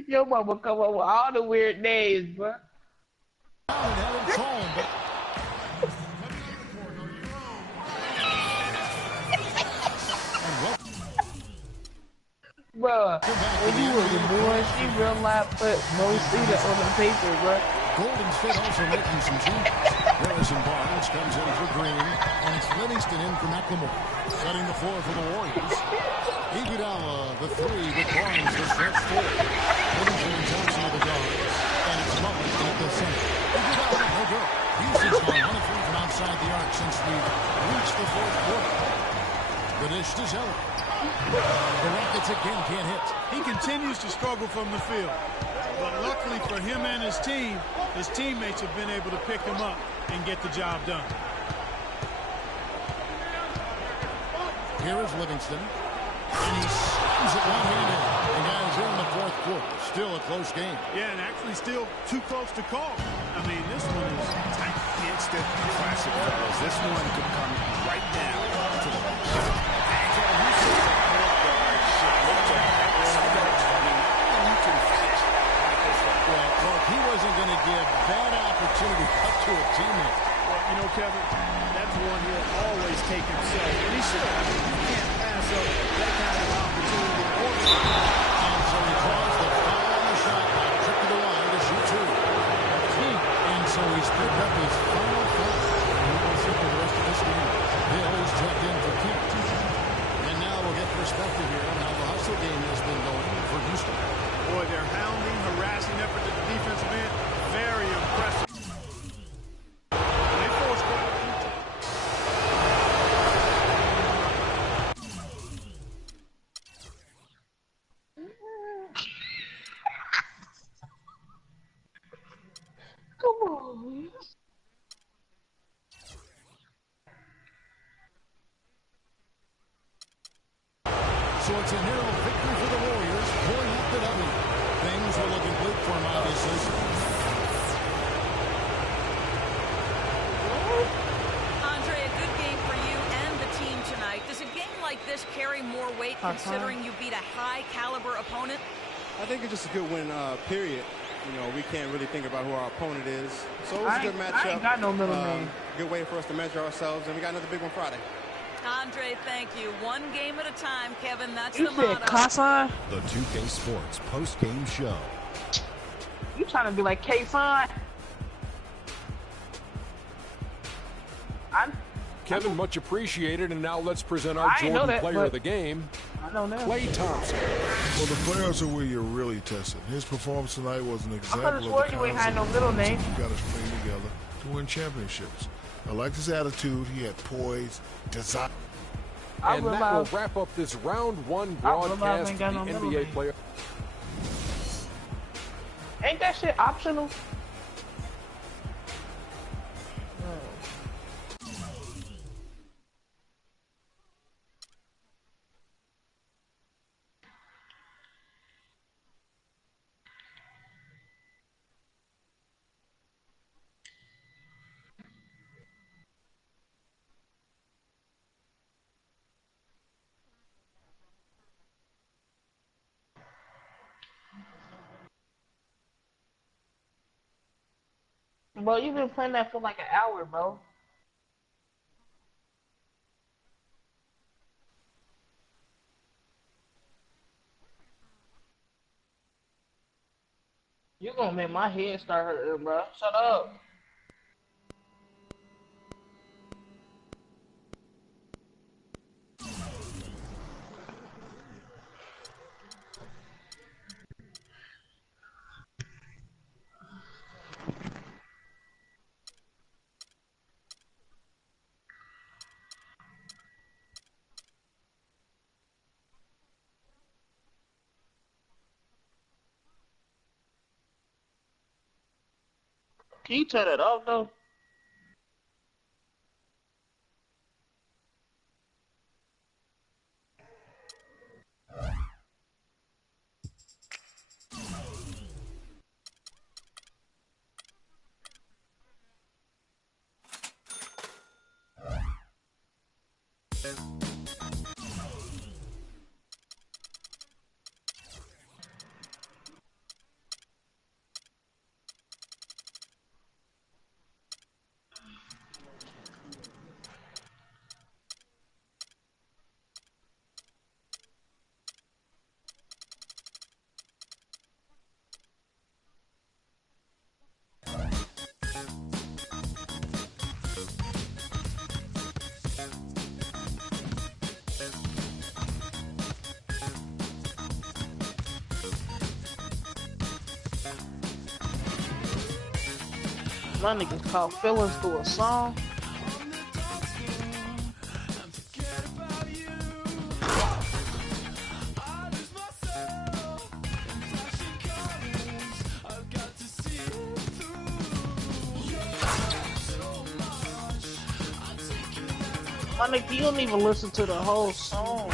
Your mama come up with all the weird names, bro. Bro, when you was born, she real life put Mo Cedar on the paper, bro. Golden State also making some changes. Harrison Barnes comes in for Green, and it's Livingston in for McLemore. Setting the floor for the Warriors. Iguodala, the three, with Barnes the stretch four. Livingston Johnson with the guards, and it's Mullins at the center. Iguodala, no good. Houston's gone 1 of 3 from outside the arc since we reached the fourth quarter. The dish to Zeller. The Rockets again can't hit. He continues to struggle from the field. But luckily for him and his team, his teammates have been able to pick him up and get the job done. Here is Livingston. And he slams it one-handed. And guys, here in the fourth quarter, still a close game. Yeah, and actually still too close to call. I mean, this one is tight. It's the classic, fellas. This one could come right down to the he wasn't going to give that opportunity up to a teammate. Well, you know, Kevin, that's one he'll always take himself. And he should. You can't pass up that kind of opportunity. And so he draws the foul on the shot clock. Trip to the line to shoot two. And so he's picked up his final foul. And we will see for the rest of this game. Hill is checked in for Kent. And now we'll get perspective here on how the hustle game has been going for Houston. Boy, their hounding, harassing effort at the defensive end, very impressive. They forced it. Come on. So it's a narrow victory for the Warriors, pulling up the W. Things are looking bleak for him, obviously. Andre, a good game for you and the team tonight. Does a game like this carry more weight considering you beat a high-caliber opponent? I think it's just a good win, period. You know, we can't really think about who our opponent is. So it was a good matchup. I ain't got no middle name. Good way for us to measure ourselves, and we got another big one Friday. Andre, thank you. One game at a time, Kevin. That's You the said motto. Casa? The 2K Sports post-game show. You trying to be like K-Son? Kevin, much appreciated. And now let's present our I know Jordan that, player but of the game, I don't know. Klay Thompson. Well, the players are where you're really tested. His performance tonight was an example of the sworn you ain't had no middle name. you got to string together to win championships. I liked his attitude. He had poise, desire. And that will wrap up this round one broadcast of the NBA player. Ain't that shit optional? Bro, you've been playing that for like an hour, bro. You gonna make my head start hurting, bro. Shut up. Can you turn it off, though? My niggas caught feelings through a song. My nigga, you don't even listen to the whole song.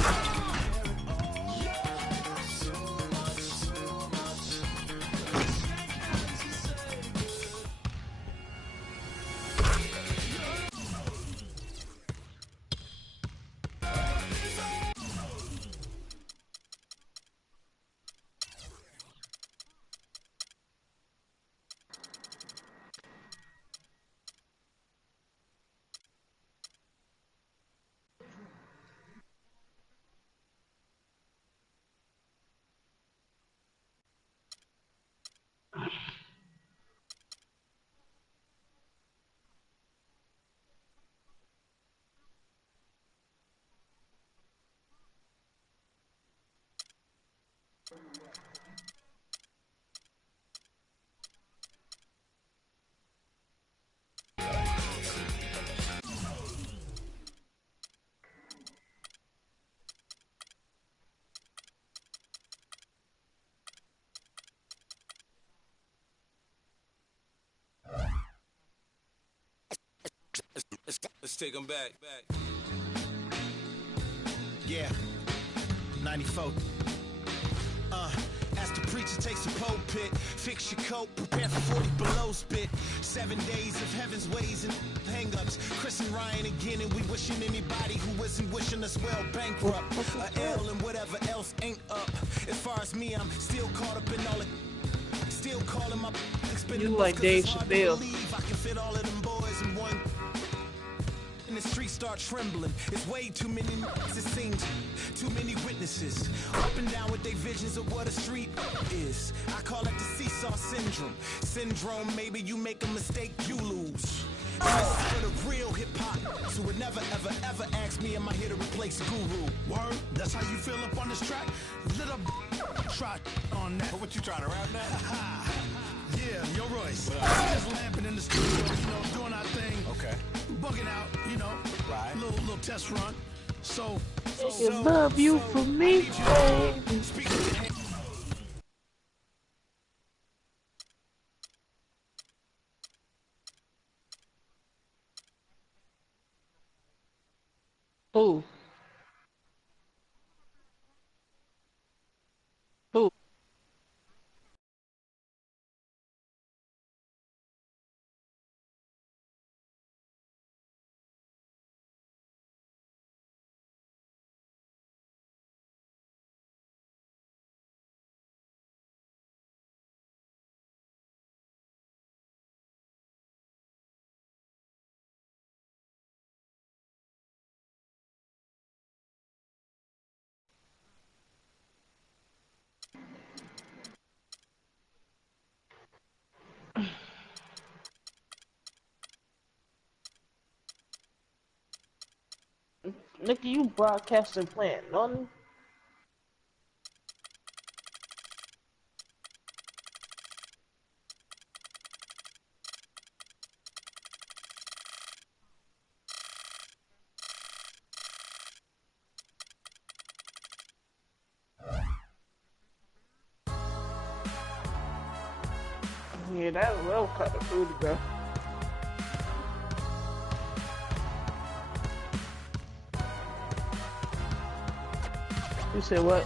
Let's take them back. Yeah, 94. As the preacher takes the pulpit, fix your coat, prepare for 40 below spit. 7 days of heaven's ways and hang-ups. Chris and Ryan again, and we wishing anybody who isn't wishing us well bankrupt. A L and whatever else ain't up. As far as me, I'm still caught up in all it. Still calling my You like Dave Chappelle. I can fit all of them boys in one. And the streets start trembling. It's way too many it seems. Too many witnesses. Up and down with their visions of what a street is. I call it the seesaw syndrome. Syndrome, maybe you make a mistake, you lose. And this is for the real hip-hop. So would never, ever, ever ask me, am I here to replace Guru? Word? That's how you feel up on this track? Little try on that. What you trying to rap now? Yeah, yo Royce. Just lamping in the studio, you know, doing our thing. Okay. Bugging out, you know. Right. Little test run. So love you for me, baby. Who? Who? Nigga, you broadcasting plant, nothing? Yeah, that will cut the food to go. You said what?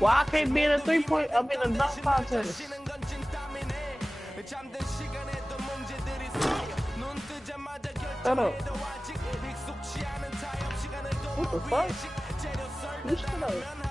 Why I can't be in a 3-point? I'm in a dunk contest. Shut up. What the fuck? You shut up.